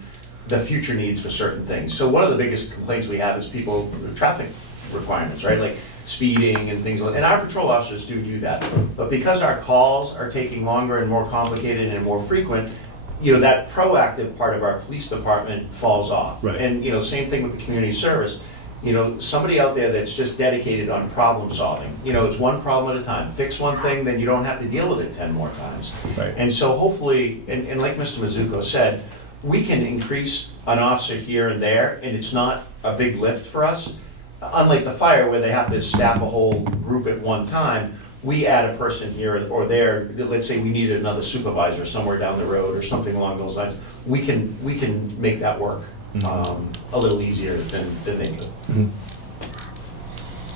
the future needs for certain things. So one of the biggest complaints we have is people, traffic requirements, right? Like speeding and things like, and our patrol officers do that. But because our calls are taking longer and more complicated and more frequent, you know, that proactive part of our police department falls off. Right. And, you know, same thing with the community service. You know, somebody out there that's just dedicated on problem solving. You know, it's 1 problem at a time. Fix 1 thing, then you don't have to deal with it 10 more times. Right. And so hopefully, and like Mr. Mizuko said, we can increase an officer here and there, and it's not a big lift for us. Unlike the fire, where they have to staff a whole group at one time, we add a person here or there. Let's say we needed another supervisor somewhere down the road or something along those lines. We can make that work a little easier than they could. Mhm.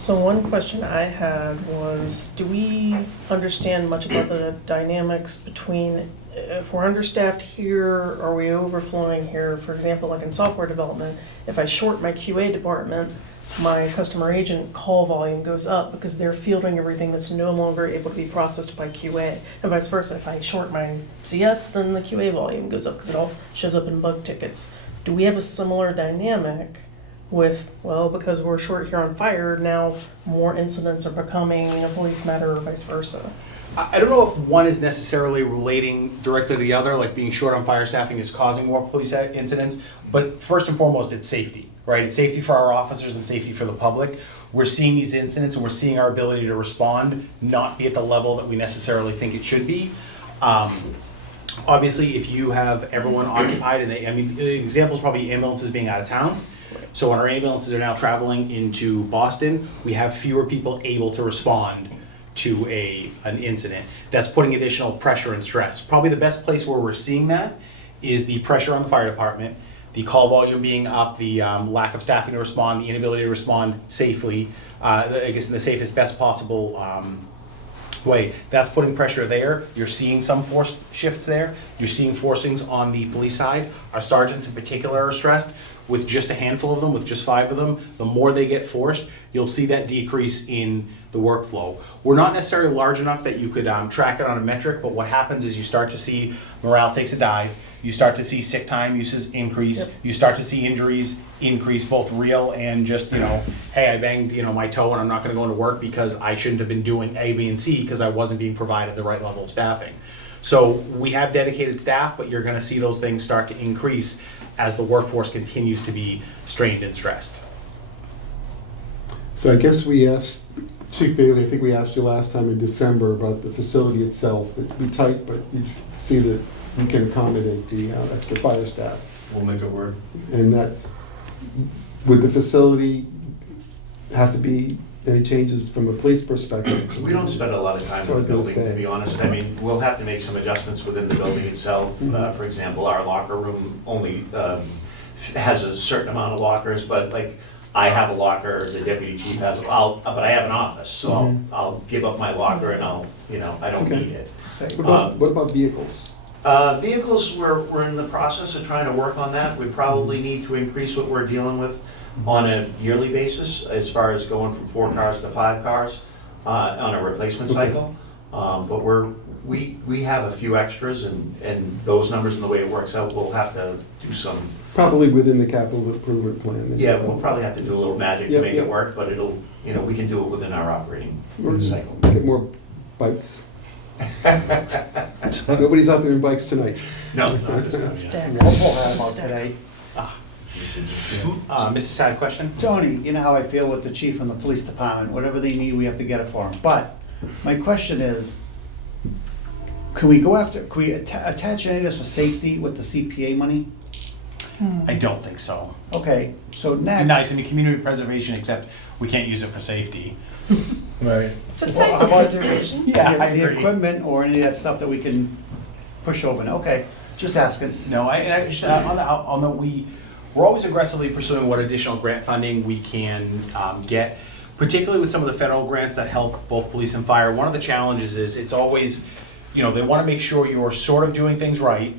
So one question I had was, do we understand much about the dynamics between, if we're understaffed here, are we overflowing here? For example, like in software development, if I short my QA department, my customer agent call volume goes up because they're fielding everything that's no longer able to be processed by QA. And vice versa, if I short my CS, then the QA volume goes up because it all shows up in bug tickets. Do we have a similar dynamic with, well, because we're short here on fire, now more incidents are becoming a police matter or vice versa? I don't know if one is necessarily relating directly to the other, like being short on fire staffing is causing more police incidents, but first and foremost, it's safety, right? It's safety for our officers and safety for the public. We're seeing these incidents and we're seeing our ability to respond not be at the level that we necessarily think it should be. Obviously, if you have everyone occupied, and the example is probably ambulances being out of town. So when our ambulances are now traveling into Boston, we have fewer people able to respond to an incident. That's putting additional pressure and stress. Probably the best place where we're seeing that is the pressure on the fire department, the call volume being up, the lack of staffing to respond, the inability to respond safely, I guess in the safest, best possible way. That's putting pressure there. You're seeing some forced shifts there. You're seeing forcings on the police side. Our sergeants in particular are stressed. With just a handful of them, with just 5 of them, the more they get forced, you'll see that decrease in the workflow. We're not necessarily large enough that you could track it on a metric, but what happens is you start to see morale takes a dive. You start to see sick time uses increase. Yep. You start to see injuries increase, both real and just, hey, I banged, my toe and I'm not gonna go into work because I shouldn't have been doing A, B, and C because I wasn't being provided the right level of staffing. So we have dedicated staff, but you're gonna see those things start to increase as the workforce continues to be strained and stressed. So I guess we asked, Chief Bailey, I think we asked you last time in December about the facility itself. It'd be tight, but you see that we can accommodate the extra fire staff. We'll make it work. And that's, would the facility have to be any changes from a police perspective? We don't spend a lot of time So I in was the gonna building, to say. be honest. I mean, we'll have to make some adjustments within the building itself. For example, our locker room only has a certain amount of lockers, but like, I have a locker, the deputy chief has, but I have an office, so I'll give up my locker and I don't Okay. need it. What about vehicles? Vehicles, we're in the process of trying to work on that. We probably need to increase what we're dealing with on a yearly basis, as far as going from 4 cars to 5 cars on a replacement cycle. But we have a few extras, and those numbers and the way it works out, we'll have to do some. Probably within the capital improvement plan. then. Yeah, we'll probably have to do a little magic to Yep, make yep. it work, but it'll, we can do it within our operating cycle. Get more bikes. Nobody's out there in bikes tonight. No, not this time. Stack. About today. Mrs. Sad, question? Tony, you know how I feel with the chief and the police department, whatever they need, we have to get it for them. But my question is, can we attach any of this for safety with the CPA money? I don't think so. Okay, so It'd be next. nice in the community preservation, except we can't use it for safety. Right. It's a Well, type how of about reservation. Yeah, I The agree. equipment or any of that stuff that we can push over. Okay, just asking. No, I'll note, we're always aggressively pursuing what additional grant funding we can get, particularly with some of the federal grants that help both police and fire. One of the challenges is it's always, they want to make sure you're sort of doing things right,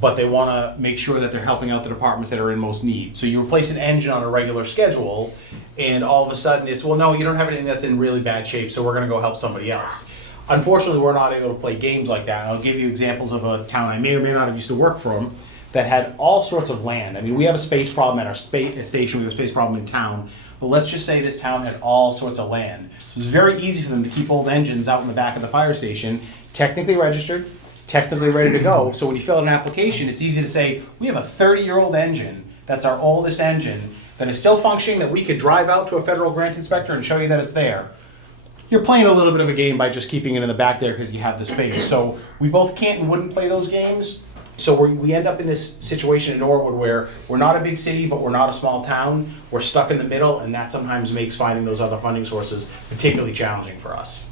but they want to make sure that they're helping out the departments that are in most need. So you replace an engine on a regular schedule, and all of a sudden it's, well, no, you don't have anything that's in really bad shape, so we're going to go help somebody else. Unfortunately, we're not able to play games like that. I'll give you examples of a town I may or may not have used to work from that had all sorts of land. I mean, we have a space problem at our station, we have a space problem in town, but let's just say this town had all sorts of land. So it was very easy for them to keep old engines out in the back of the fire station, technically registered, technically ready to go. So when you fill out an application, it's easy to say, we have a 30-year-old engine, that's our oldest engine, that is still functioning, that we could drive out to a federal grant inspector and show you that it's there. You're playing a little bit of a game by just keeping it in the back there because you have the space. So we both can't and wouldn't play those games. So we end up in this situation in Norwood where we're not a big city, but we're not a small town. We're stuck in the middle, and that sometimes makes finding those other funding sources particularly challenging for us.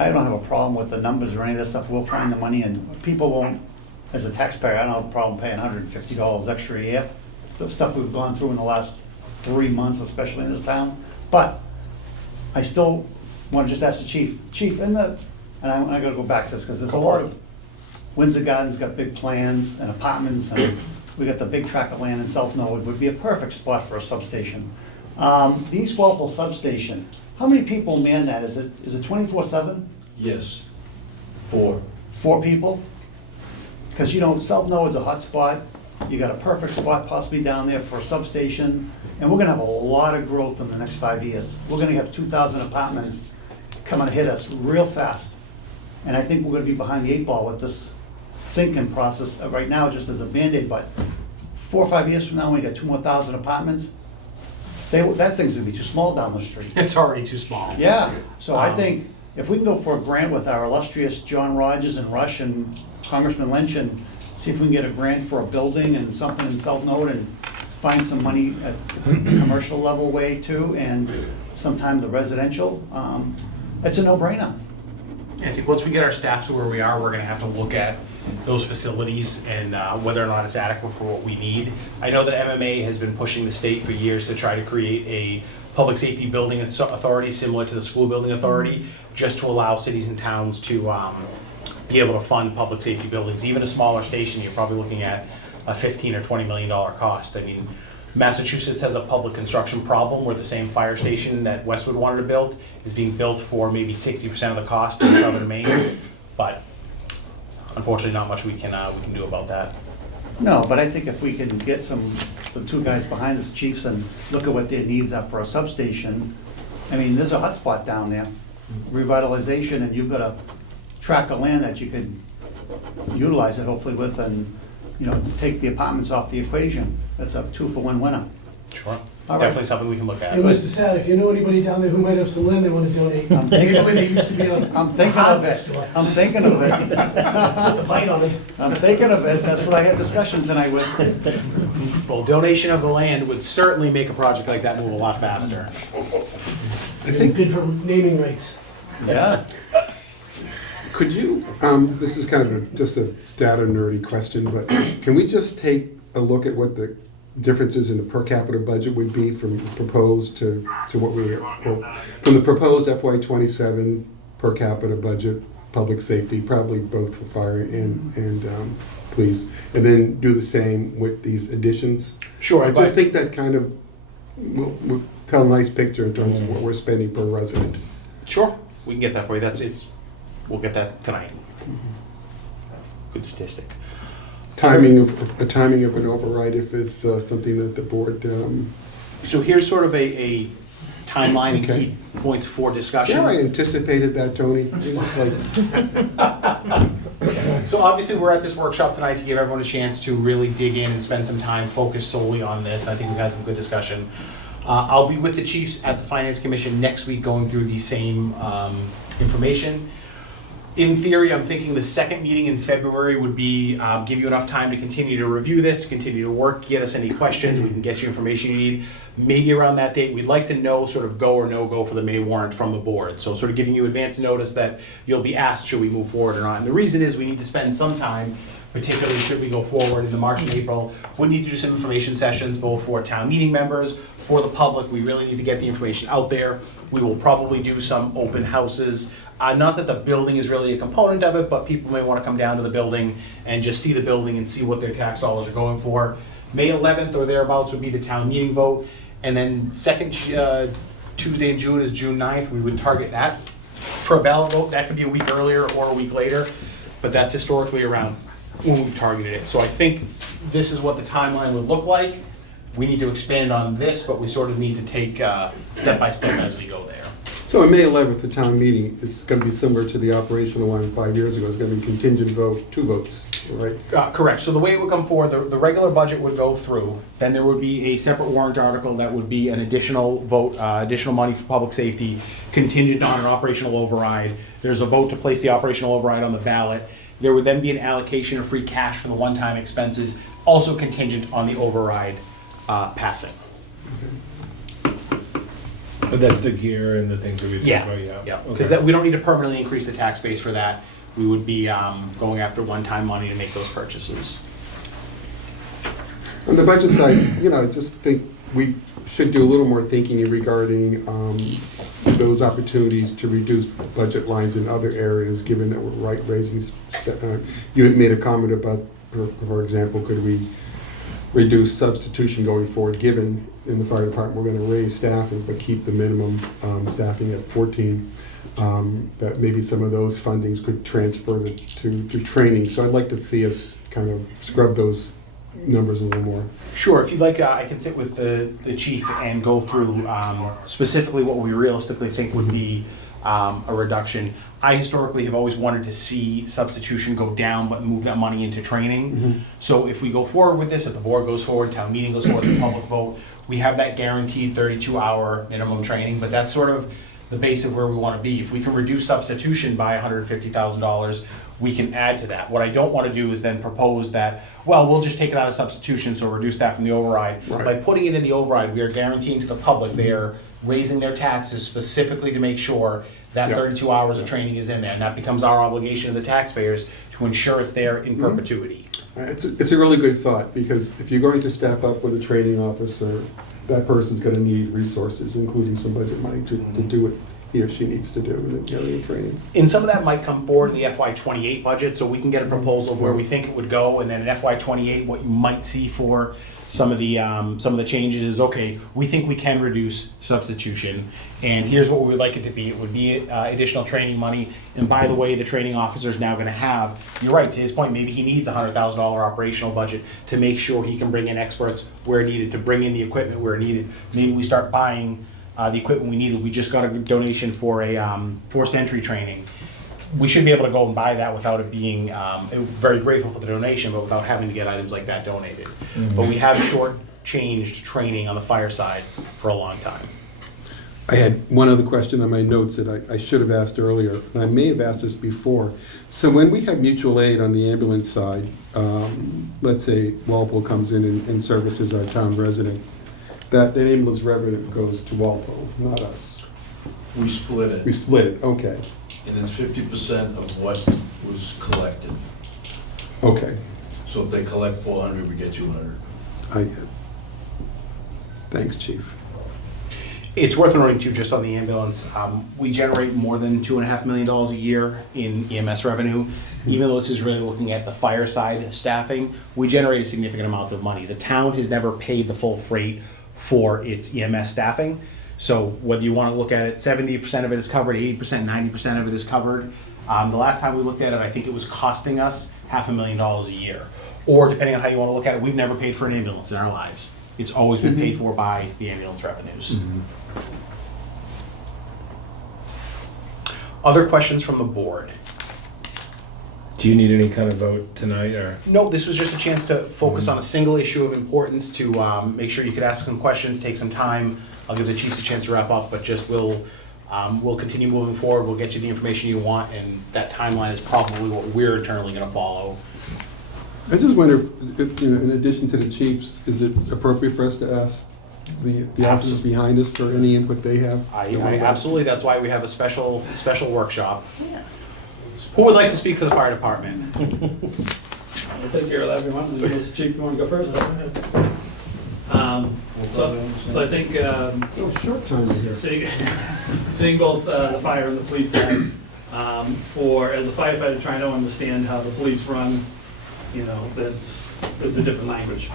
I don't have a problem with the numbers or any of that stuff. We'll find the money and people won't, as a taxpayer, I don't have a problem paying $150 extra a year. The stuff we've gone through in the last 3 months, especially in this town. But I still want to just ask the chief, and I gotta go back to this, because there's a lot of, Windsor Gardens got big plans and apartments, and we got the big tract of land in South Norwood, would be a perfect spot for a substation. The East Walpole substation, how many people man that? Is it 24/7? Yes. 4. 4 people? Because, South Norwood's a hot spot, you got a perfect spot possibly down there for a substation, and we're gonna have a lot of growth in the next 5 years. We're gonna have 2,000 apartments coming to hit us real fast. And I think we're gonna be behind the 8 ball with this thinking process right now, just as a Band-Aid, but 4 or 5 years from now, when we got 2 more thousand apartments, that thing's gonna be too small down the street. It's already too small. Yeah, so I think if we can go for a grant with our illustrious John Rogers and Rush and Congressman Lynch, and see if we can get a grant for a building and something in South Norwood, and find some money at the commercial level way too, and sometime the residential, it's a no-brainer. I think once we get our staff to where we are, we're gonna have to look at those facilities and whether or not it's adequate for what we need. I know that MMA has been pushing the state for years to try to create a public safety building authority similar to the school building authority, just to allow cities and towns to be able to fund public safety buildings. Even a smaller station, you're probably looking at a $15 or $20 million cost. I mean, Massachusetts has a public construction problem where the same fire station that Westwood wanted to build is being built for maybe 60% of the cost in southern Maine, but unfortunately not much we can do about that. No, but I think if we can get the 2 guys behind us, chiefs, and look at what their needs are for a substation, I mean, there's a hot spot down there, revitalization, and you've got a tract of land that you could utilize it hopefully with, and, take the apartments off the equation. That's a 2-for-1 winner. Sure. All right. Definitely something we can look at. Hey, Mr. Sad, if you know anybody down there who might have some land they want to donate, I'm maybe thinking- where they used to be on. I'm thinking of it. I'm thinking of it. Put the bite on it. I'm thinking of it. That's what I had discussion tonight with. Well, donation of the land would certainly make a project like that move a lot faster. I think good for naming rights. Yeah. Could you, this is kind of just a data nerdy question, but can we just take a look at what the differences in the per capita budget would be from proposed to what from the proposed FY27 per capita budget, public safety, probably both for fire and police, and then do the same with these additions? Sure. I just think that kind of will tell a nice picture in terms of what we're spending per resident. Sure, we can get that for you. We'll get that tonight. Good statistic. Timing of an override if it's something that the board. So here's sort of a timeline and Okay. key points for discussion. Yeah, I anticipated that, Tony. It was like, So obviously, we're at this workshop tonight to give everyone a chance to really dig in and spend some time focused solely on this. I think we've had some good discussion. I'll be with the chiefs at the Finance Commission next week going through the same information. In theory, I'm thinking the second meeting in February would be, give you enough time to continue to review this, to continue to work, get us any questions, we can get you information you need. Maybe around that date, we'd like to know sort of go or no go for the May warrant from the board. So sort of giving you advance notice that you'll be asked, should we move forward or not? And the reason is we need to spend some time, particularly should we go forward in the March and April, we need to do some information sessions, both for town meeting members, for the public. We really need to get the information out there. We will probably do some open houses. Not that the building is really a component of it, but people may want to come down to the building and just see the building and see what their tax dollars are going for. May 11th or thereabouts would be the town meeting vote. And then second Tuesday in June is June 9th. We would target that for a ballot vote. That could be a week earlier or a week later, but that's historically around when we've targeted it. So I think this is what the timeline would look like. We need to expand on this, but we sort of need to take step by step as we go there. so on May 11th, the town meeting, it's going to be similar to the operational one 5 years ago. It's going to be contingent vote, 2 votes, right? Correct. So the way it would come forward, the regular budget would go through, then there would be a separate warrant article that would be an additional vote, additional money for public safety, contingent on an operational override. There's a vote to place the operational override on the ballot. There would then be an allocation of free cash for the one-time expenses, also contingent on the override passing. But that's the gear and the things that we talked about, yeah. Yeah, because Okay. we don't need to permanently increase the tax base for that. We would be going after one-time money to make those purchases. On the budget side, I just think we should do a little more thinking regarding those opportunities to reduce budget lines in other areas, given that we're raising. You had made a comment about, for example, could we reduce substitution going forward, given in the fire department we're going to raise staffing but keep the minimum staffing at 14. That maybe some of those fundings could transfer to training. So I'd like to see us kind of scrub those numbers a little more. Sure, if you'd like, I can sit with the chief and go through specifically what we realistically think would be a reduction. I historically have always wanted to see substitution go down, but move that money into training. So if we go forward with this, if the board goes forward, town meeting goes forward, the public vote, we have that guaranteed 32-hour minimum training, but that's sort of the base of where we want to be. If we can reduce substitution by $150,000, we can add to that. What I don't want to do is then propose that, well, we'll just take it out of substitution, so reduce that from the override. Right. By putting it in the override, we are guaranteeing to the public they are raising their taxes specifically to make sure that Yeah. 32 hours of training is in there, and that becomes our obligation to the taxpayers to ensure it's there in perpetuity. It's a really good thought, because if you're going to step up with a training officer, that person's going to need resources, including some budget money to do what he or she needs to do in the area of training. And some of that might come forward in the FY28 budget, so we can get a proposal of where we think it would go, and then in FY28, what you might see for some of the changes is, okay, we think we can reduce substitution, and here's what we would like it to be. It would be additional training money, and by the way, the training officer is now going to have, you're right, to his point, maybe he needs a $100,000 operational budget to make sure he can bring in experts where needed, to bring in the equipment where needed. Maybe we start buying the equipment we needed. We just got a donation for a forced entry training. We should be able to go and buy that without it being, very grateful for the donation, but without having to get items like that donated. But we have short-changed training on the fire side for a long time. I had one other question on my notes that I should have asked earlier, and I may have asked this before. So when we have mutual aid on the ambulance side, let's say Walpole comes in and services our town resident, that ambulance revenue goes to Walpole, not us. We split it. We split it, okay, And it's 50% of what was collected. okay, So if they collect 400, we get 200. I get it. Thanks, chief. It's worth noting too, just on the ambulance, we generate more than $2.5 million a year in EMS revenue. Even though this is really looking at the fire side staffing, we generate a significant amount of money. The town has never paid the full freight for its EMS staffing. So whether you want to look at it, 70% of it is covered, 80%, 90% of it is covered. The last time we looked at it, I think it was costing us $500,000 a year. Or depending on how you want to look at it, we've never paid for an ambulance in our lives. It's always been paid for by the ambulance revenues. Other questions from the board? Do you need any kind of vote tonight, or? No, this was just a chance to focus on a single issue of importance to make sure you could ask some questions, take some time. I'll give the chiefs a chance to wrap up, but just we'll continue moving forward. We'll get you the information you want, and that timeline is probably what we're internally going to follow. I just wonder if, in addition to the chiefs, is it appropriate for us to ask the officers behind us for any input they have? I absolutely. That's why we have a special workshop. Who would like to speak for the fire department? I'll take care of everyone. Mr. Chief, you want to go first? So I think seeing both the fire and the police side, as a firefighter trying to understand how the police run, it's a different language.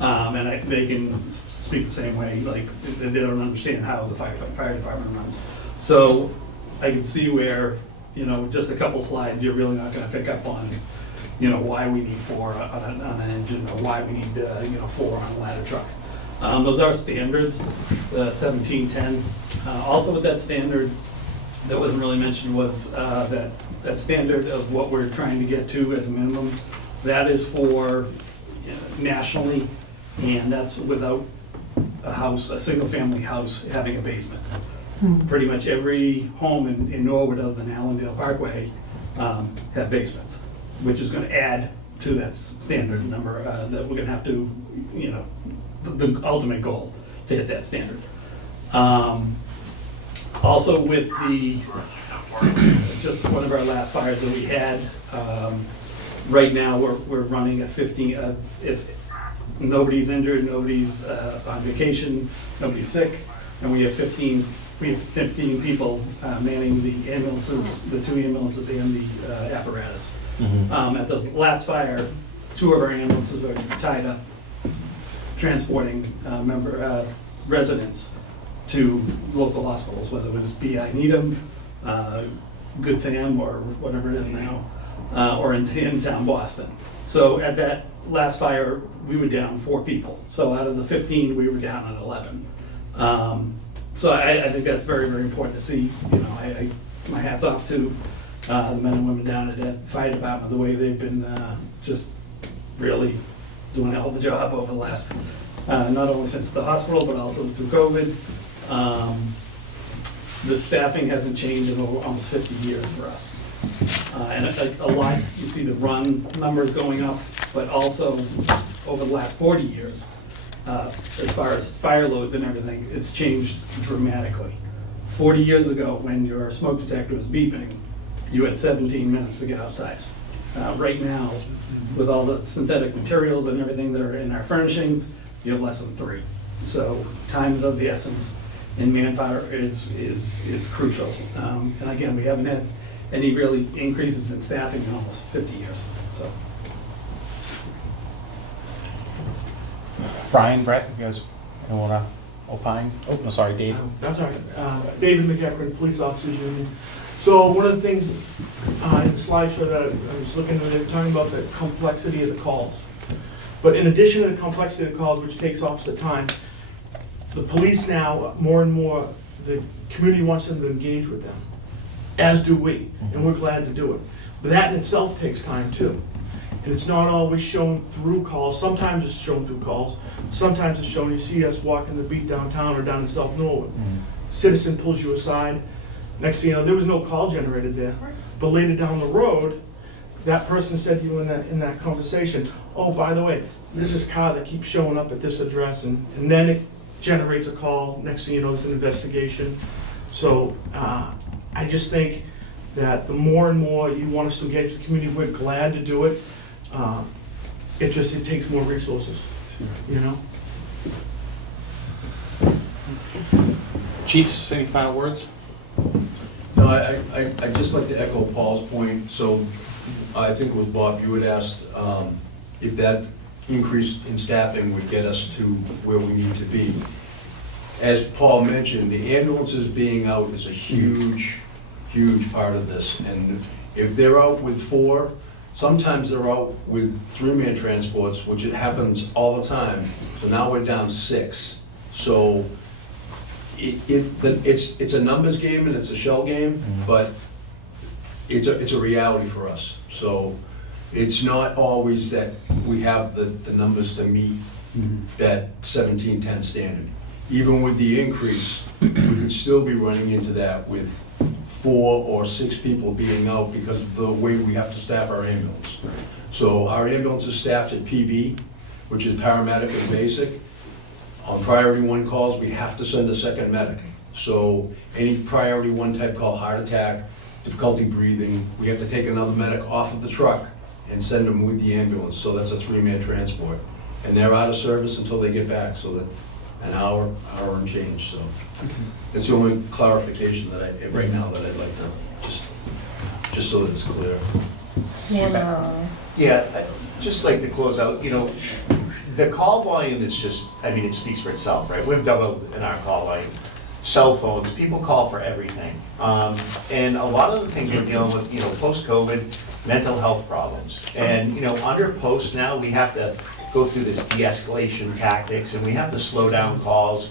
And they can speak the same way, like they don't understand how the fire department runs. So I can see where, just a couple slides, you're really not gonna pick up on, why we need 4 on an engine, or why we need, 4 on a ladder truck. Those are standards, the 1710. Also with that standard, that wasn't really mentioned, was that standard of what we're trying to get to as a minimum. That is for nationally, and that's without a single-family house having a basement. Pretty much every home in Norwood other than Allendale Parkway have basements, which is gonna add to that standard number that we're gonna have to, the ultimate goal to hit that standard. Also with just one of our last fires that we had, right now we're running at 15, nobody's injured, nobody's on vacation, nobody's sick, and we have 15 people manning the ambulances, the 2 ambulances and the apparatus. At the last fire, 2 of our ambulances were tied up transporting residents to local hospitals, whether it was BI Needham, Good Sam, or whatever it is now, or in town Boston. So at that last fire, we were down 4 people. So out of the 15, we were down at 11. So I think that's very, very important to see. You know, my hat's off to the men and women down at that fire department, the way they've been just really doing a hell of a job over the last, not only since the hospital, but also through COVID. The staffing hasn't changed in over almost 50 years for us. And a lot, you see the run numbers going up, but also over the last 40 years, as far as fire loads and everything, it's changed dramatically. 40 years ago, when your smoke detector was beeping, you had 17 minutes to get outside. Right now, with all the synthetic materials and everything that are in our furnishings, you have less than 3. So time is of the essence, and manpower is crucial. And again, we haven't had any really increases in staffing in almost 50 years, so. Brian, Brett, if you guys want to opine? Oh, no, sorry, Dave. That's all right. David McEachran, Police Officers Union. So one of the things in the slideshow that I was looking at, they were talking about the complexity of the calls. But in addition to the complexity of the calls, which takes officer time, the police now, more and more, the community wants them to engage with them, as do we, and we're glad to do it. But that in itself takes time too. And it's not always shown through calls. Sometimes it's shown through calls. Sometimes it's shown, you see us walking the beat downtown or down in South Norwood. Citizen pulls you aside. Next thing you know, there was no call generated there. But later down the road, that person said to you in that conversation, oh, by the way, there's this car that keeps showing up at this address, and then it generates a call. Next thing you know, it's an investigation. So I just think that the more and more you want us to engage the community, we're glad to do it. It takes more resources, you know? Chiefs, any final words? No, I'd just like to echo Paul's point. So I think it was Bob, you had asked if that increase in staffing would get us to where we need to be. As Paul mentioned, the ambulances being out is a huge, huge part of this. And if they're out with 4, sometimes they're out with 3-man transports, which it happens all the time. So now we're down 6. So it's a numbers game and it's a shell game, but it's a reality for us. So it's not always that we have the numbers to meet that 1710 standard. Even with the increase, we could still be running into that with 4 or 6 people being out because of the way we have to staff our ambulance. So our ambulance is staffed at PB, which is paramedic and basic. On priority 1 calls, we have to send a second medic. So any priority 1 type call, heart attack, difficulty breathing, we have to take another medic off of the truck and send them with the ambulance. So that's a 3-man transport. And they're out of service until they get back, so that an hour and change. So it's the only clarification that right now that I'd like to just so that it's clear. Yeah, I'd just like to close out, you know, the call volume is just, I mean, it speaks for itself, right? We've doubled in our call volume. Cell phones, people call for everything. And a lot of the things we're dealing with, you know, post-COVID, mental health problems. And, you know, under post now, we have to go through this de-escalation tactics and we have to slow down calls.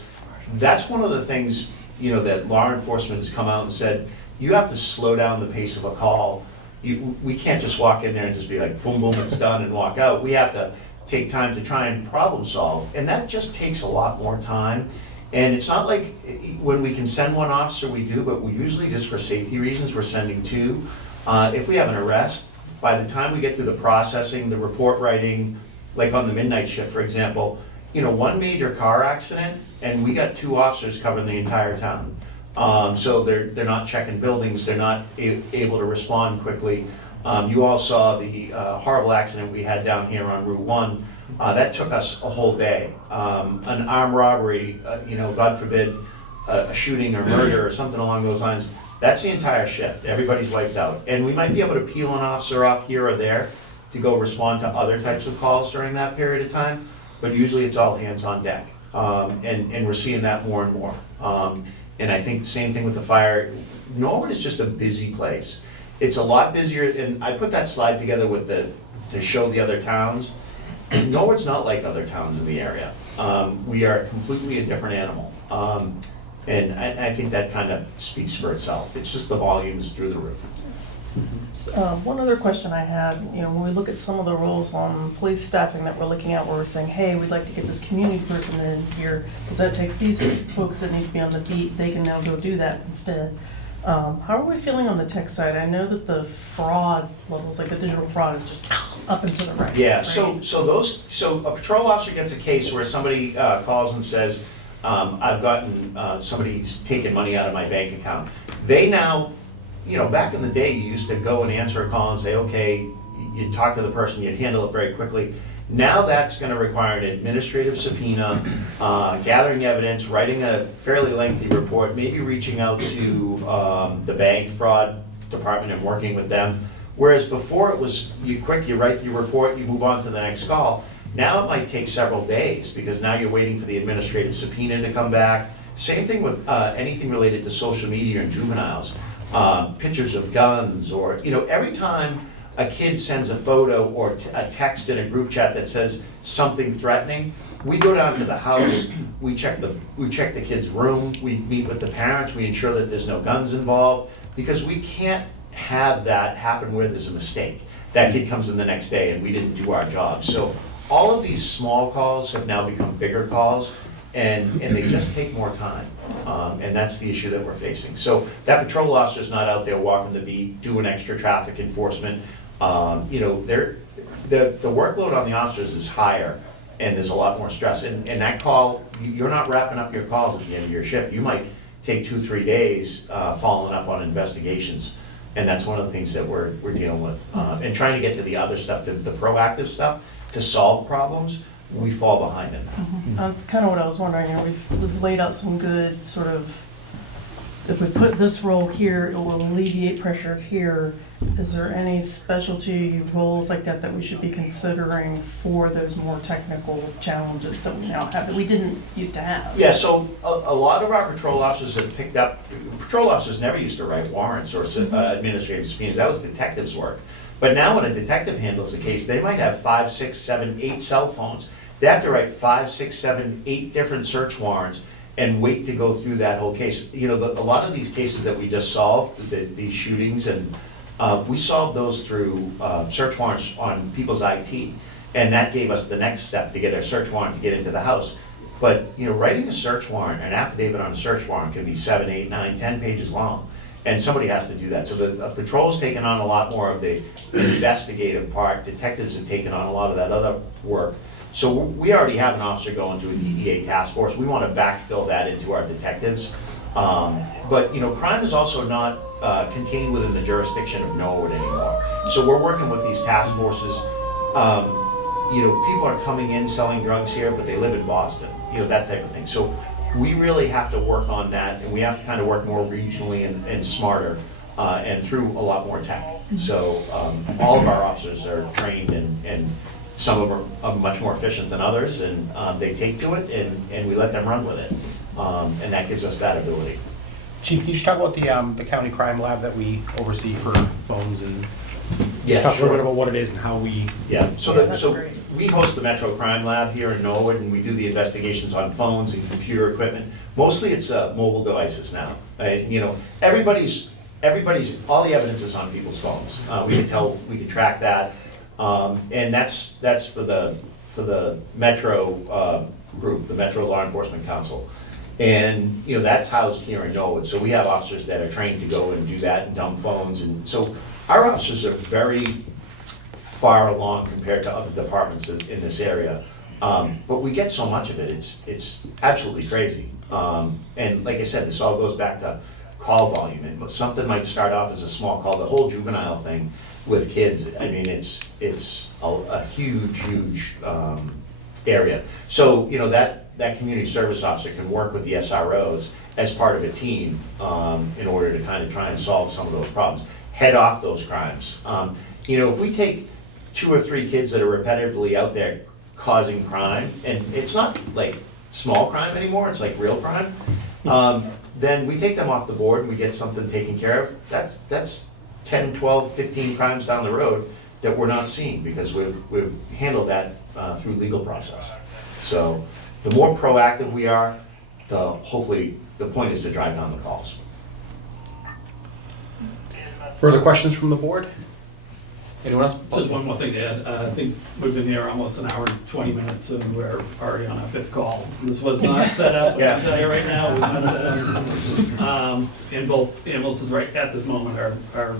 That's one of the things, you know, that law enforcement has come out and said, you have to slow down the pace of a call. We can't just walk in there and just be like, boom, boom, it's done and walk out. We have to take time to try and problem solve. And that just takes a lot more time. And it's not like when we can send 1 officer, we do, but we usually just for safety reasons, we're sending 2. If we have an arrest, by the time we get through the processing, the report writing, like on the midnight shift, for example, you know, 1 major car accident and we got 2 officers covering the entire town. So they're not checking buildings, they're not able to respond quickly. You all saw the horrible accident we had down here on Route 1 That took us a whole day. An armed robbery, God forbid, a shooting or murder or something along those lines, that's the entire shift. Everybody's wiped out. And we might be able to peel an officer off here or there to go respond to other types of calls during that period of time, but usually it's all hands on deck. And we're seeing that more and more. And I think the same thing with the fire. Norwood is just a busy place. It's a lot busier, and I put that slide together with to show the other towns. Norwood's not like other towns in the area. We are completely a different animal. And I think that kind of speaks for itself. It's just the volume is through the roof. One other question I had, when we look at some of the roles on police staffing that we're looking at, where we're saying, hey, we'd like to get this community person in here, because that takes these folks that need to be on the beat, they can now go do that instead. How are we feeling on the tech side? I know that the fraud levels, like the digital fraud, is just up and to the right. Yeah, right? so a patrol officer gets a case where somebody calls and says, I've gotten, somebody's taken money out of my bank account. They now, back in the day, you used to go and answer a call and say, okay, you'd talk to the person, you'd handle it very quickly. Now that's gonna require an administrative subpoena, gathering evidence, writing a fairly lengthy report, maybe reaching out to the bank fraud department and working with them. Whereas before it was, you write your report, you move on to the next call. Now it might take several days, because now you're waiting for the administrative subpoena to come back. Same thing with anything related to social media and juveniles. Pictures of guns, or, every time a kid sends a photo or a text in a group chat that says something threatening, we go down to the house, we check the kid's room, we meet with the parents, we ensure that there's no guns involved, because we can't have that happen where there's a mistake. That kid comes in the next day and we didn't do our job. So all of these small calls have now become bigger calls, and they just take more time. And that's the issue that we're facing. So that patrol officer's not out there walking the beat, doing extra traffic enforcement. The workload on the officers is higher, and there's a lot more stress. And that call, you're not wrapping up your calls at the end of your shift. You might take 2-3 days following up on investigations. And that's one of the things that we're dealing with. And trying to get to the other stuff, the proactive stuff, to solve problems, we fall behind in that. That's kind of what I was wondering. We've laid out some good sort of, if we put this role here, it will alleviate pressure here. Is there any specialty roles like that we should be considering for those more technical challenges that we now have, that we didn't used to have? Yeah, so a lot of our patrol officers have picked up, patrol officers never used to write warrants or administrative subpoenas. That was detectives' work. But now when a detective handles a case, they might have 5, 6, 7, 8 cell phones. They have to write 5, 6, 7, 8 different search warrants and wait to go through that whole case. A lot of these cases that we just solved, these shootings, and we solved those through search warrants on people's IT. And that gave us the next step to get a search warrant to get into the house. But, writing a search warrant, an affidavit on a search warrant can be 7, 8, 9, 10 pages long. And somebody has to do that. So the patrol's taken on a lot more of the investigative part. Detectives have taken on a lot of that other work. So we already have an officer going to a DEA task force. We want to backfill that into our detectives. But crime is also not contained within the jurisdiction of Norwood anymore. So we're working with these task forces. People are coming in selling drugs here, but they live in Boston. That type of thing. So we really have to work on that, and we have to kind of work more regionally and smarter, and through a lot more tech. So all of our officers are trained, and some of them are much more efficient than others, and they take to it, and we let them run with it. And that gives us that ability. Chief, can you just talk about the county crime lab that we oversee for phones, and Yeah, just talk a little sure. bit about what it is and how we... Yeah, so That's so great. we host the Metro Crime Lab here in Norwood, and we do the investigations on phones and computer equipment. Mostly it's mobile devices now. Everybody's, all the evidence is on people's phones. We can track that. And that's for the Metro group, the Metro Law Enforcement Council. And, that's housed here in Norwood. So we have officers that are trained to go and do that and dump phones. And so our officers are very far along compared to other departments in this area. But we get so much of it, it's absolutely crazy. And like I said, this all goes back to call volume. And something might start off as a small call, the whole juvenile thing with kids, I mean, it's a huge area. So, you know, that community service officer can work with the SROs as part of a team in order to kind of try and solve some of those problems, head off those crimes. You know, if we take 2 or 3 kids that are repetitively out there causing crime, and it's not like small crime anymore, it's like real crime, then we take them off the board and we get something taken care of. That's 10, 12, 15 crimes down the road that we're not seeing because we've handled that through legal process. So the more proactive we are, hopefully the point is to drive down the calls. Further questions from the board? Anyone else? Just one more thing to add. I think we've been here almost an hour and 20 minutes and we're already on our 5th call. This was not set up, I can tell you right now, it was not set up. And both ambulances right at this moment are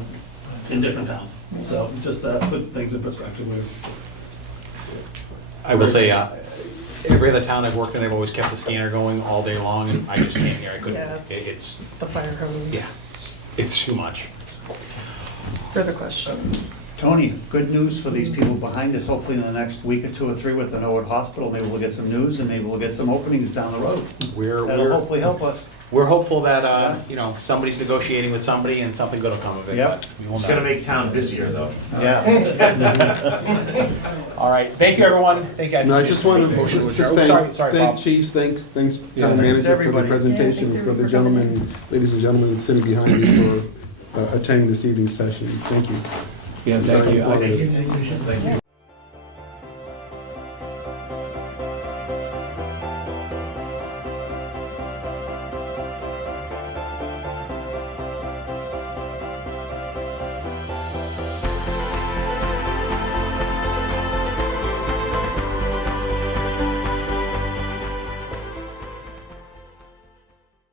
in different towns. So just put things in perspective. I will say, every other town I've worked in, they've always kept the scanner going all day long, and I just can't hear, I couldn't, Yeah, it's, The fire hose. yeah, it's too much. Further questions? Tony, good news for these people behind us, hopefully in the next week or 2 or 3 with the Norwood Hospital, maybe we'll get some news and maybe we'll get some openings down the road. That'll hopefully help us. We're hopeful that, you know, somebody's negotiating with somebody and something good will come of it, Yep. but we will It's not. gonna make town busier though. Yeah. All right, thank you, everyone, thank you. No, I just want to, Motion just adjourn. Sorry, thank Bob. chiefs, thanks Yeah, town thanks manager for the everybody. presentation, Yeah, for thanks the gentlemen, ladies and gentlemen sitting behind you for attending this evening's session. Thank you. Yeah, thank you. Very informative. Thank you.